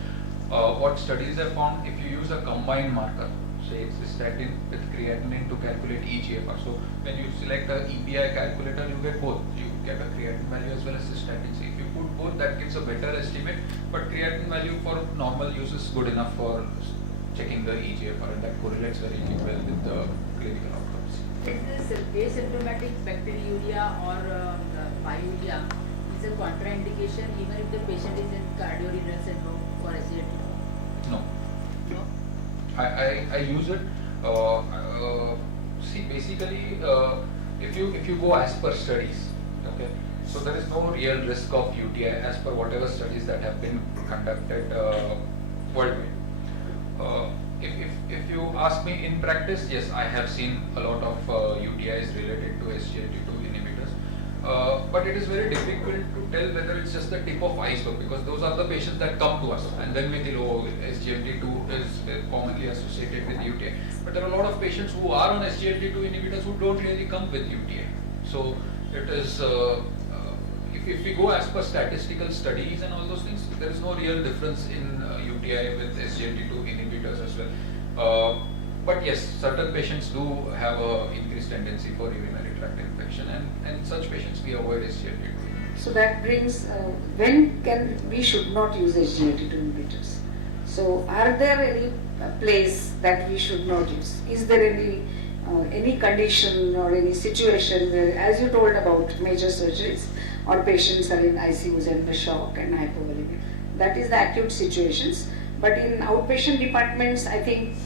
What studies have found, if you use a combined marker, say cystatin with creatinine to calculate eGFR, so when you select a EPI calculator, you get both. You get a creatinine value as well as cystatin C. If you put both, that gives a better estimate, but creatinine value for normal use is good enough for checking the eGFR, and that correlates very well with the clinical outcomes. Is this asymptomatic bacteriuria or pyuria is a contraindication even if the patient is in cardiorenal syndrome for SGLT? No. No? I use it. See, basically, if you go as per studies, okay, so there is no real risk of UTI as per whatever studies that have been conducted worldwide. If you ask me in practice, yes, I have seen a lot of UTIs related to SGLT2 inhibitors, but it is very difficult to tell whether it's just the tip of iceberg, because those are the patients that come to us and then we think, oh, SGLT2 is commonly associated with UTI. But there are a lot of patients who are on SGLT2 inhibitors who don't really come with UTI. So it is, if we go as per statistical studies and all those things, there is no real difference in UTI with SGLT2 inhibitors as well. But yes, certain patients do have a increased tendency for urinary tract infection, and in such patients we avoid SGLT2 inhibitors. So that brings, when can we should not use SGLT2 inhibitors? So are there any place that we should not use? Is there any condition or any situation where, as you told about major surgeries, or patients are in ICUs and the shock and hypovolemia, that is the acute situations. But in outpatient departments, I think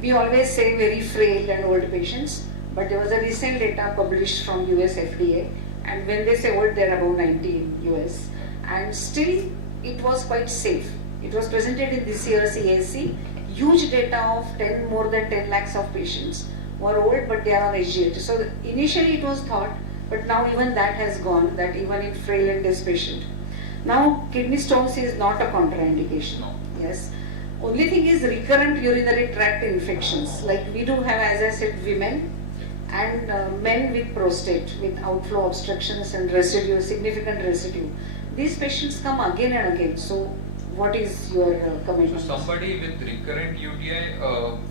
we always say very frail and old patients, but there was a recent data published from US FDA, and when they say old, they're above 90 in US, and still it was quite safe. It was presented in this year's EAC, huge data of more than 10 lakhs of patients who are old, but they are on SGLT. So initially it was thought, but now even that has gone, that even in frail and this patient. Now kidney stones is not a contraindication. No. Yes. Only thing is recurrent urinary tract infections. Like we do have, as I said, women and men with prostate, with outflow obstructions and residue, significant residue. These patients come again and again. So what is your comment? So somebody with recurrent UTI,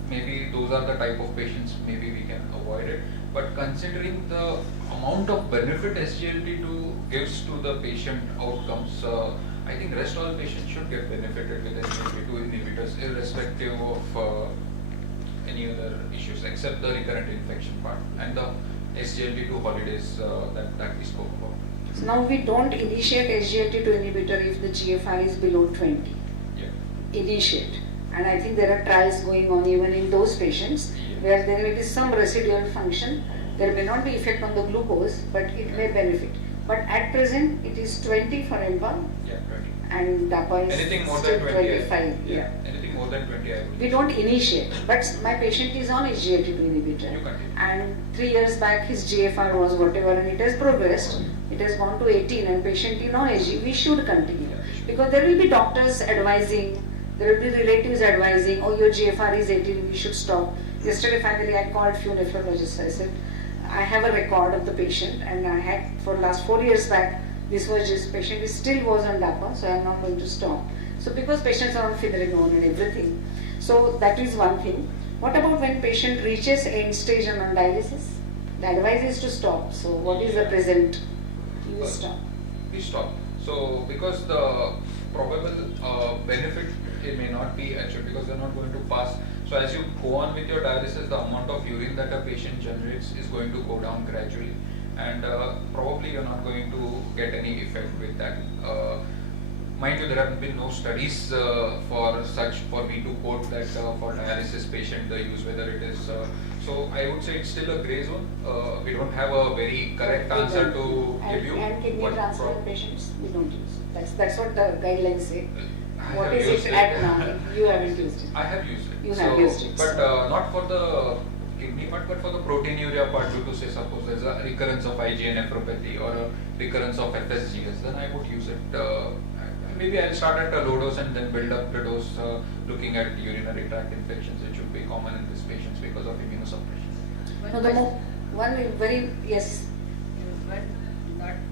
maybe those are the type of patients, maybe we can avoid it. But considering the amount of benefit SGLT2 gives to the patient outcomes, I think rest all patients should get benefited with SGLT2 inhibitors, irrespective of any other issues, except the recurrent infection part and the SGLT2 holidays that we spoke about. So now we don't initiate SGLT2 inhibitor if the GFR is below 20. Yeah. Initiate. And I think there are trials going on even in those patients where there may be some residual function. There may not be effect on the glucose, but it may benefit. But at present, it is 20 for EMPA Yeah, 20. and DAPA is Anything more still than 20, 25. Yeah. Anything more than 20, I would. We don't initiate, but my patient is on SGLT2 inhibitor. You continue. And 3 years back his GFR was whatever and it has progressed. It has gone to 18 and patient is on SG. We should continue. Yeah, we should. Because there will be doctors advising, there will be relatives advising, oh your GFR is 18, we should stop. Yesterday finally I called few nephrologists. I said, I have a record of the patient and I had for last 4 years back, this was just patient still was on DAPA, so I am not going to stop. So because patients are on finerenone and everything. So that is one thing. What about when patient reaches end stage and on dialysis? The advice is to stop. So what is the present? You stop. We stop. So because the probable benefit it may not be achieved because they're not going to pass. So as you go on with your dialysis, the amount of urine that a patient generates is going to go down gradually, and probably you're not going to get any effect with that. Mind you, there have been no studies for me to quote that for dialysis patient the use, whether it is so I would say it's still a grey zone. We don't have a very correct answer to give you. And kidney What transplant patients, we don't use. That's what the guidelines say. I What have is used it at now? You haven't used it. I have used it. You have used it. But not for the kidney part, but for the proteinuria part, due to say suppose there's a recurrence of IgA nephropathy or a recurrence of FSGS, then I would use it. Maybe I'll start at a low dose and then build up the dose looking at urinary tract infections, which should be common in these patients because of immunosuppression. No, the one very, yes. But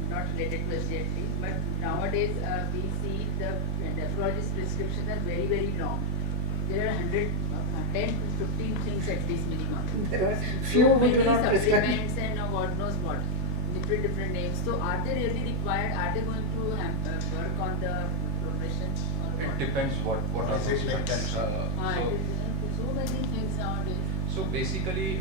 not related to SGLT, but nowadays we see the nephrologist prescriptions are very, very long. There are 10 to 15 things at least minimum. There are few So we do many not prescribe. supplements and God knows what, different names. So are they really required? Are they going to work on the progression or It what? depends what are those steps. So many things nowadays. So basically,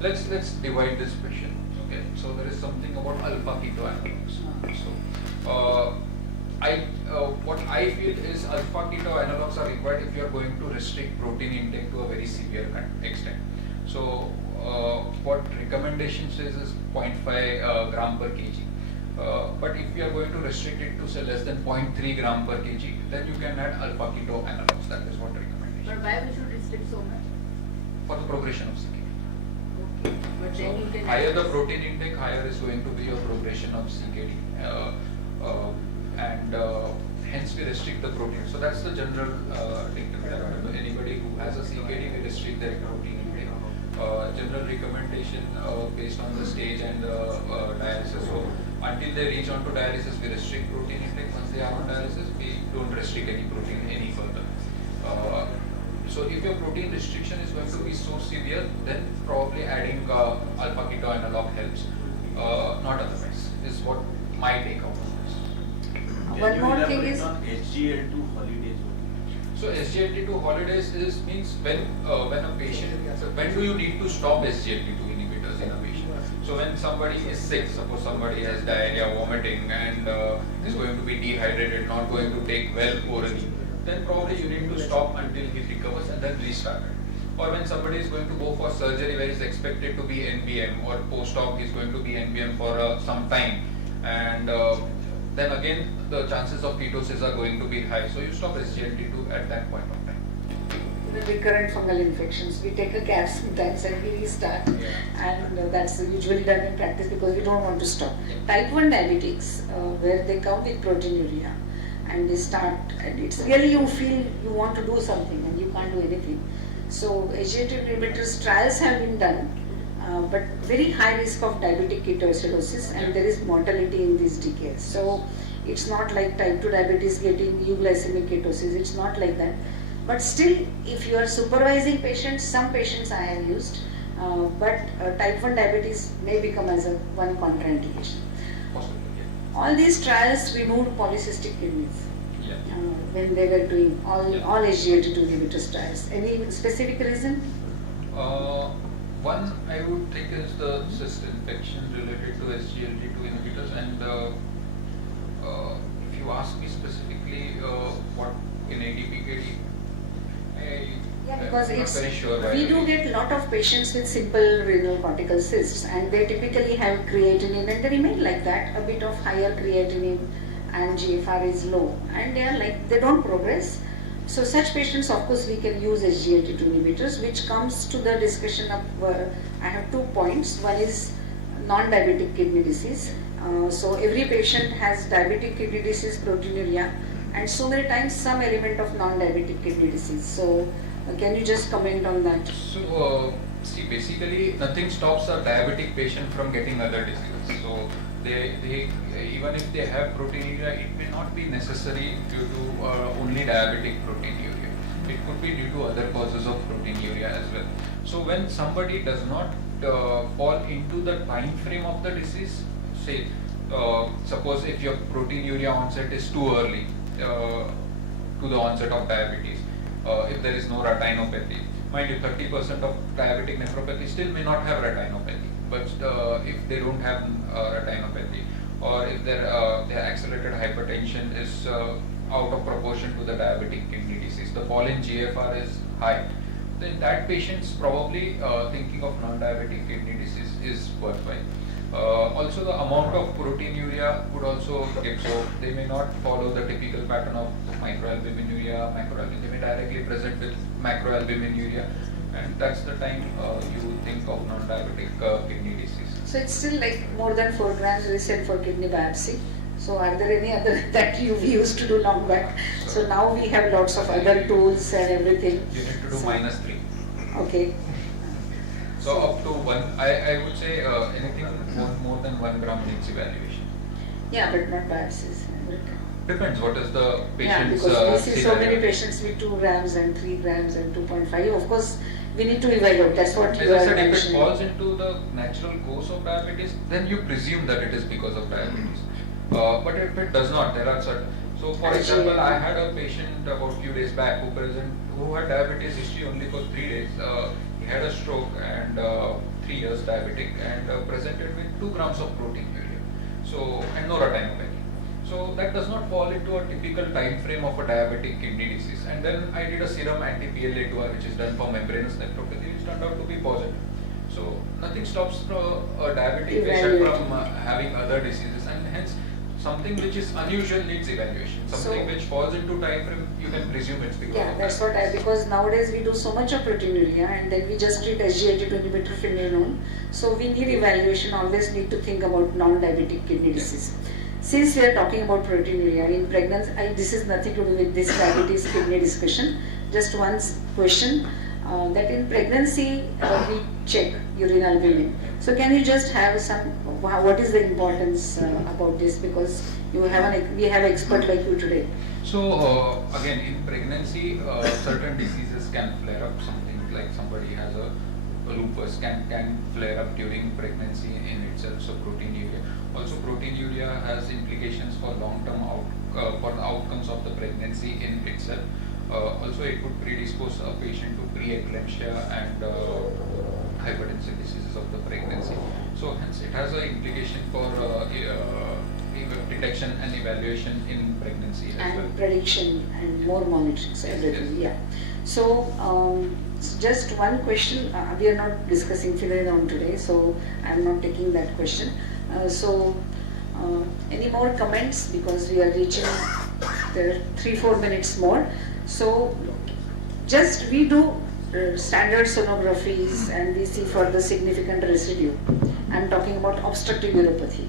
let's divide this question. Okay, so there is something about alpha keto analogs. So what I feel is alpha keto analogs are required if you are going to restrict protein intake to a very severe extent. So what recommendation says is 0.5 gram per kg. But if you are going to restrict it to say less than 0.3 gram per kg, then you can add alpha keto analogs. That is what the recommendation. But why we should restrict so much? For the progression of CKD. Okay, but So then you can higher the protein intake, higher is going to be your progression of CKD, and hence we restrict the protein. So that's the general thing. Anybody who has a CKD, we restrict their protein intake. General recommendation based on the stage and the dialysis. So until they reach on to dialysis, we restrict protein intake. Once they are on dialysis, we don't restrict any protein any further. So if your protein restriction is going to be so severe, then probably adding alpha keto analog helps. not otherwise, is what my take out of this. One Can you more thing elaborate is- on SGL2 holidays only? So SGLT2 holidays means when a patient, so when do you need to stop SGLT2 inhibitors in a patient? So when somebody is sick, suppose somebody has diarrhea, vomiting, and is going to be dehydrated, not going to take well orally, then probably you need to stop until he recovers and then restart it. Or when somebody is going to go for surgery where he is expected to be NBM, or post-op he is going to be NBM for some time, and then again the chances of ketosis are going to be high. So you stop SGLT2 at that point of time. Even recurrent fungal infections, we take a gap sometimes and we restart. And that's usually done in practice because we don't want to stop. Type 1 diabetics, where they come with proteinuria and they start, and it's really you feel you want to do something and you can't do anything. So SGLT inhibitors trials have been done, but very high risk of diabetic ketoacidosis, and there is mortality in these decays. So it's not like type 2 diabetes getting euglycemic ketosis, it's not like that. But still, if you are supervising patients, some patients I have used, but type 1 diabetes may become as a one contraindication. Possibly, yeah. All these trials removed polycystic kidneys Yeah. when they were doing all Yeah. SGLT2 inhibitors trials. Any specific reason? One I would think is the cyst infection related to SGLT2 inhibitors, and if you ask me specifically what in ADPKD, Yeah, because I'm not it's, very sure why. we do get a lot of patients with simple renal cortical cysts, and they typically have creatinine and they remain like that, a bit of higher creatinine, and GFR is low, and they are like, they don't progress. So such patients, of course, we can use SGLT2 inhibitors, which comes to the discussion of, I have 2 points. One is non-diabetic kidney disease. So every patient has diabetic kidney disease, proteinuria, and so many times some element of non-diabetic kidney disease. So can you just comment on that? So, see, basically, nothing stops a diabetic patient from getting other diseases. So, they even if they have proteinuria, it may not be necessary due to only diabetic proteinuria. It could be due to other causes of proteinuria as well. So, when somebody does not fall into the time frame of the disease, say, suppose if your proteinuria onset is too early to the onset of diabetes, if there is no retinopathy. Mind you, 30% of diabetic nephropathy still may not have retinopathy, but if they don't have retinopathy, or if their accelerated hypertension is out of proportion to the diabetic kidney disease, the fall in GFR is high, then that patient's probably thinking of non-diabetic kidney disease is worthwhile. Also, the amount of proteinuria could also give, so they may not follow the typical pattern of microalbuminuria, they may directly present with macroalbuminuria, and that's the time you think of non-diabetic kidney disease. So it's still like more than 4 grams we send for kidney biopsy. So are there any other that you used to do long back? So now we have lots of other tools and everything. You need to do So- -3. Okay. So up to 1, I would say anything more than 1 gram needs evaluation. Yeah, but not biopsies. Depends what is the Yeah, patient's because we see so many scenario. patients with 2 grams and 3 grams and 2.5. Of course, we need to evaluate. That's what As you I are said, if it mentioning. falls into the natural course of diabetes, then you presume that it is because of diabetes. But if it does not, there are certain. So, for Actually, example, I had a patient about few days back who had diabetes history only for 3 days. He had a stroke and 3 years diabetic, and presented with 2 grams of proteinuria. So, and no retinopathy. So that does not fall into a typical time frame of a diabetic kidney disease. And then I did a serum anti-PLA2R, which is done for membranous nephropathy, which turned out to be positive. So nothing stops a diabetic patient from having other diseases, and hence something which is unusual needs evaluation. Something So- which falls into time frame, you can presume it's because Yeah, of that's what because nowadays we do so much of proteinuria and then we just treat SGLT2 inhibitor finerenone. So we need evaluation, always need to think about non-diabetic kidney disease. Since we are talking about proteinuria in pregnancy, this is nothing to do with this diabetes kidney discussion. Just one question that in pregnancy we check urine albumin. So can you just have some? What is the importance about this? Because we have an expert like you today. So again, in pregnancy, certain diseases can flare up. Something like somebody has a lupus can flare up during pregnancy in itself. So proteinuria. Also proteinuria has implications for long-term for the outcomes of the pregnancy in itself. Also, it could predispose a patient to preeclampsia and hypertensive diseases of the pregnancy. So hence it has an implication for detection and evaluation in pregnancy as well. And prediction and more monitoring, so everything, yeah. So just one question, we are not discussing phenomenon today, so I am not taking that question. Any more comments, because we are reaching there are 3-4 minutes more. So just we do standard sonographies and we see for the significant residue. I am talking about obstructive uropathy,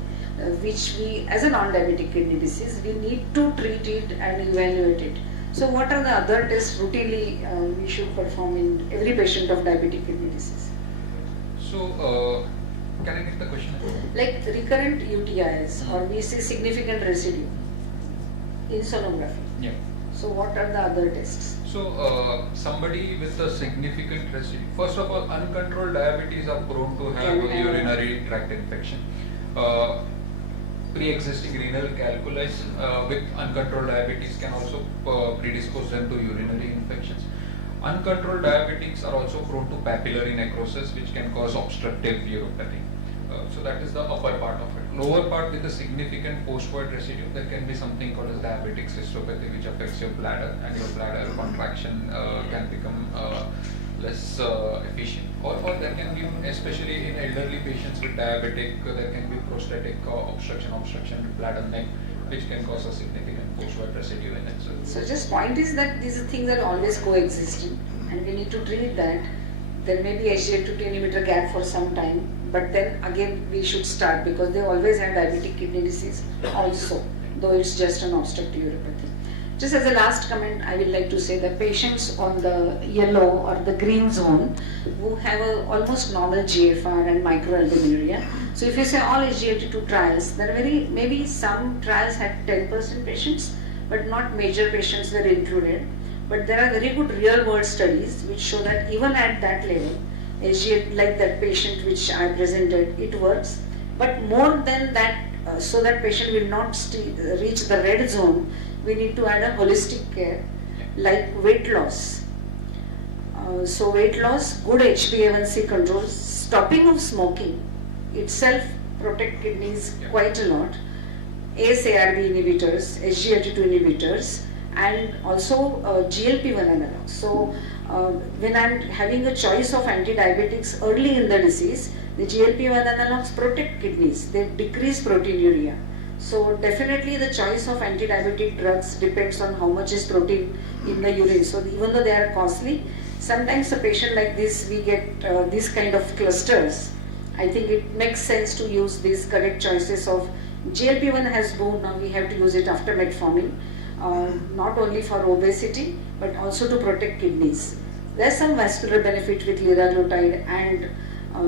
which we, as a non-diabetic kidney disease, we need to treat it and evaluate it. So what are the other tests routinely we should perform in every patient of diabetic kidney disease? So can I get the question? Like recurrent UTIs, or we see significant residue in sonography. Yeah. So what are the other tests? So somebody with a significant residue, first of all, uncontrolled diabetes are prone to have a urinary tract infection. Pre-existing renal calculus with uncontrolled diabetes can also predispose them to urinary infections. Uncontrolled diabetics are also prone to papillary necrosis, which can cause obstructive uropathy. So that is the upper part of it. Lower part with a significant post-void residue, there can be something called as diabetic cystopathy, which affects your bladder, and your bladder contraction can become less efficient. Or there can be, especially in elderly patients with diabetic, there can be prostatic obstruction with bladder neck, which can cause a significant post-void residue in itself. So just point is that these things are always coexisting and we need to treat that. There may be SGLT2 inhibitor gap for some time, but then again we should start, because they always have diabetic kidney disease also, though it's just an obstructive uropathy. Just as a last comment, I would like to say that patients on the yellow or the green zone who have a almost normal GFR and microalbuminuria. So if you say all SGLT2 trials, there are maybe some trials had 10% patients, but not major patients were included. But there are very good real world studies which show that even at that level, SGLT, like that patient which I presented, it works. But more than that, so that patient will not reach the red zone, we need to add a holistic care like weight loss. So weight loss, good HbA1c control, stopping of smoking itself protect kidneys quite a lot. ACE-ARB inhibitors, SGLT2 inhibitors, and also GLP-1 analogs. So when I'm having a choice of anti-diabetics early in the disease, the GLP-1 analogs protect kidneys, they decrease proteinuria. So definitely the choice of anti-diabetic drugs depends on how much is protein in the urine. So even though they are costly, sometimes a patient like this, we get these kind of clusters. I think it makes sense to use these correct choices of GLP-1 has boom, now we have to use it after metformin. Not only for obesity, but also to protect kidneys. There's some vascular benefit with liraglutide and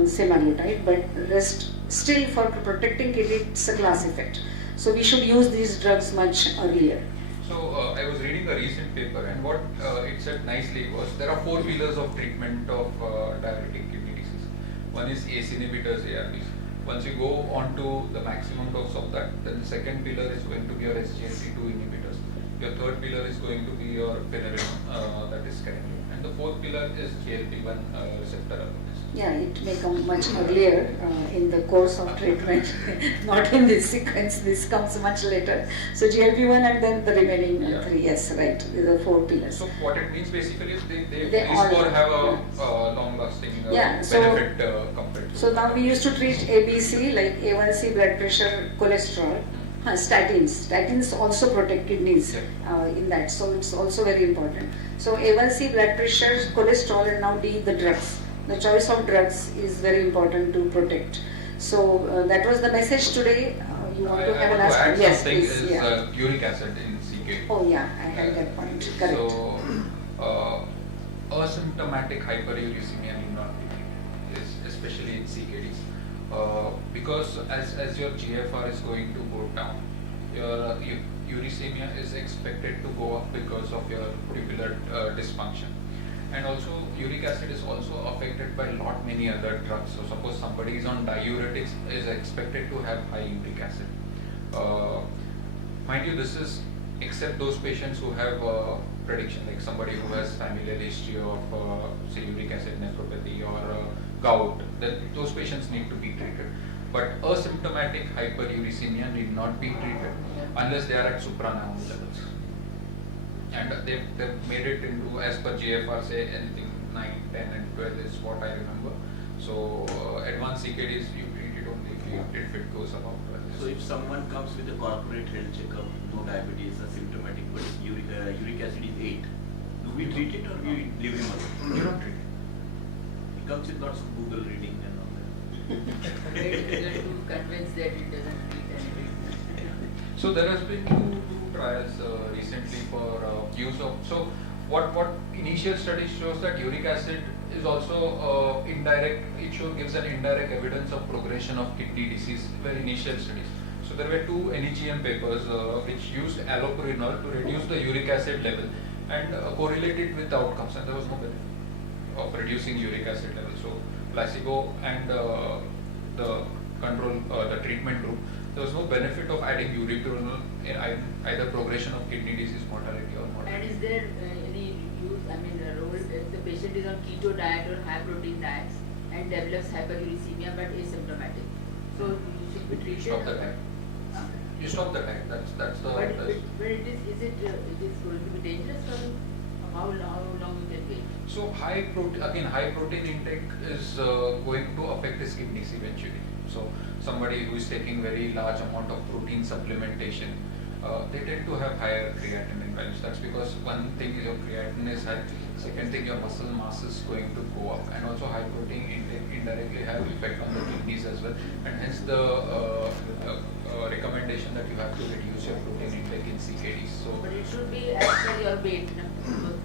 semaglutide, but rest still for protecting kidney, it's a class effect. So we should use these drugs much earlier. So I was reading a recent paper, and what it said nicely was there are 4 pillars of treatment of diabetic kidney disease. One is ACE inhibitors, ARBs. Once you go on to the maximum dose of that, then the second pillar is going to be your SGLT2 inhibitors. Your third pillar is going to be your phenylalanine, that is correct. And the fourth pillar is GLP-1 receptor agonist. Yeah, it may come much earlier in the course of treatment, not in this sequence, this comes much later. So GLP-1 and then the remaining 3, yes, right, the 4 pillars. So what it means basically is these all 4 have a long-lasting benefit compared to. So now we used to treat ABC like A1C, blood pressure, cholesterol. Statins also protect kidneys in that, so it's also very important. So A1C, blood pressure, cholesterol, and now D, the drugs. The choice of drugs is very important to protect. So that was the message today. You want to have a last point? Yes, please. Is uric acid in CKD. Oh yeah, I had that point. Correct. So asymptomatic hyperuricemia need not be, especially in CKDs. Because as your GFR is going to go down, your uricemia is expected to go up because of your tubular dysfunction. And also uric acid is also affected by lot many other drugs. So suppose somebody is on diuretics, is expected to have high uric acid. Mind you, this is except those patients who have prediction, like somebody who has familial history of say uric acid nephropathy or gout, then those patients need to be treated. But asymptomatic hyperuricemia need not be treated unless they are at supranormal levels. And they've made it into, as per GFR, say anything 9, 10 and 12 is what I remember. So advanced CKDs, you treat it only if it goes above 12. So if someone comes with a corporate health checkup, no diabetes, asymptomatic, but uric acid is 8, do we treat it or we leave him alone? You don't treat it. He comes with lots of Google reading and all that. Great result to convince that it doesn't need anything. So there has been two trials recently for use of, so what initial study shows that uric acid is also indirect, gives an indirect evidence of progression of kidney disease, very initial studies. So there were two NEGM papers which used allopurinol to reduce the uric acid level and correlated with the outcomes, and there was no benefit of reducing uric acid level. So placebo and the control, the treatment group, there was no benefit of adding uripurinol in either progression of kidney disease, mortality or mortality. And is there any use, I mean, role if the patient is on keto diet or high protein diets and develops hyperuricemia but asymptomatic? So you should be treated. Stop the diet. Huh? You stop the diet. That's the. But it is going to be dangerous for you? How long you can wait? So high protein intake is going to affect his kidneys eventually. So somebody who is taking very large amount of protein supplementation, they tend to have higher creatinine values. That's because one thing is your creatinine is high, second thing your muscle mass is going to go up, and also high protein intake indirectly have effect on the kidneys as well, and hence the recommendation that you have to reduce your protein intake in CKDs. So But it should be as per your weight, no?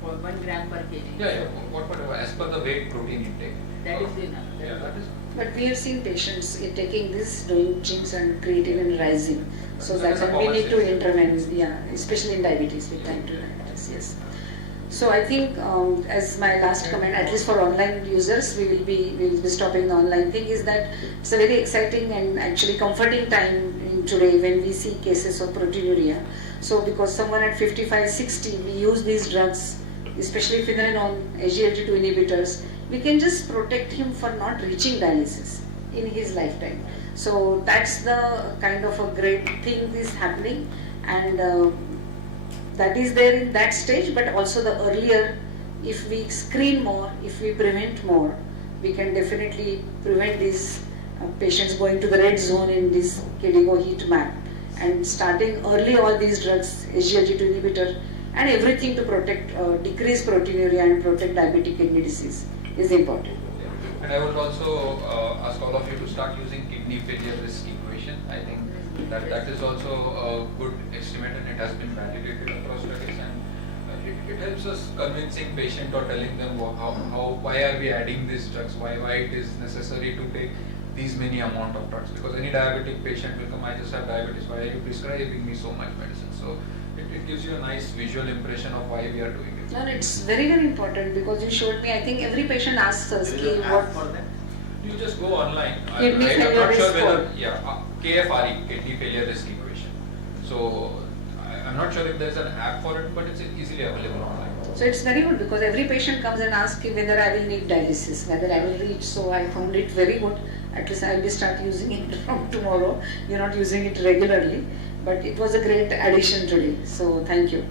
For 1 gram per kg. yeah, whatever, as per the weight protein intake. That is enough. Yeah, that is. But we have seen patients in taking this, doing gyms and creatinine rising. So That is that's a why we common need to sense. intervene, yeah, especially in diabetes, with type 2 diabetes, yes. So I think as my last comment, at least for online users, we will be stopping the online thing, is that it's a very exciting and actually comforting time in today when we see cases of proteinuria. So because someone at 55, 60, we use these drugs, especially finerenone, SGLT2 inhibitors, we can just protect him for not reaching dialysis in his lifetime. So that's the kind of a great thing is happening, and that is there in that stage, but also the earlier, if we screen more, if we prevent more, we can definitely prevent these patients going to the red zone in this KDIGO heat map, and starting early all these drugs, SGLT2 inhibitor, and everything to protect, decrease proteinuria and protect diabetic kidney disease is important. And I would also ask all of you to start using kidney failure risk equation. I think that is also a good estimate, and it has been validated across studies, and it helps us convincing patient or telling them why are we adding these drugs, why it is necessary to take these many amount of drugs, because any diabetic patient will come, I just have diabetes, why are you prescribing me so much medicine? So it gives you a nice visual impression of why we are doing it. And it's very, very important, because you showed me, I think every patient asks us, There is an what, app for that. You just go online. Kidney I'm failure not sure risk whether, score. yeah, KFRE, kidney failure risk equation. So I'm not sure if there's an app for it, but it's easily available online. so it's very good, because every patient comes and asks whether I will need dialysis, whether I will reach, so I found it very good. At least I will start using it from tomorrow. You're not using it regularly, but it was a great addition today, so thank you.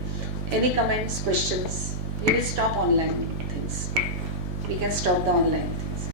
Any comments, questions? We will stop online things. We can stop the online thing.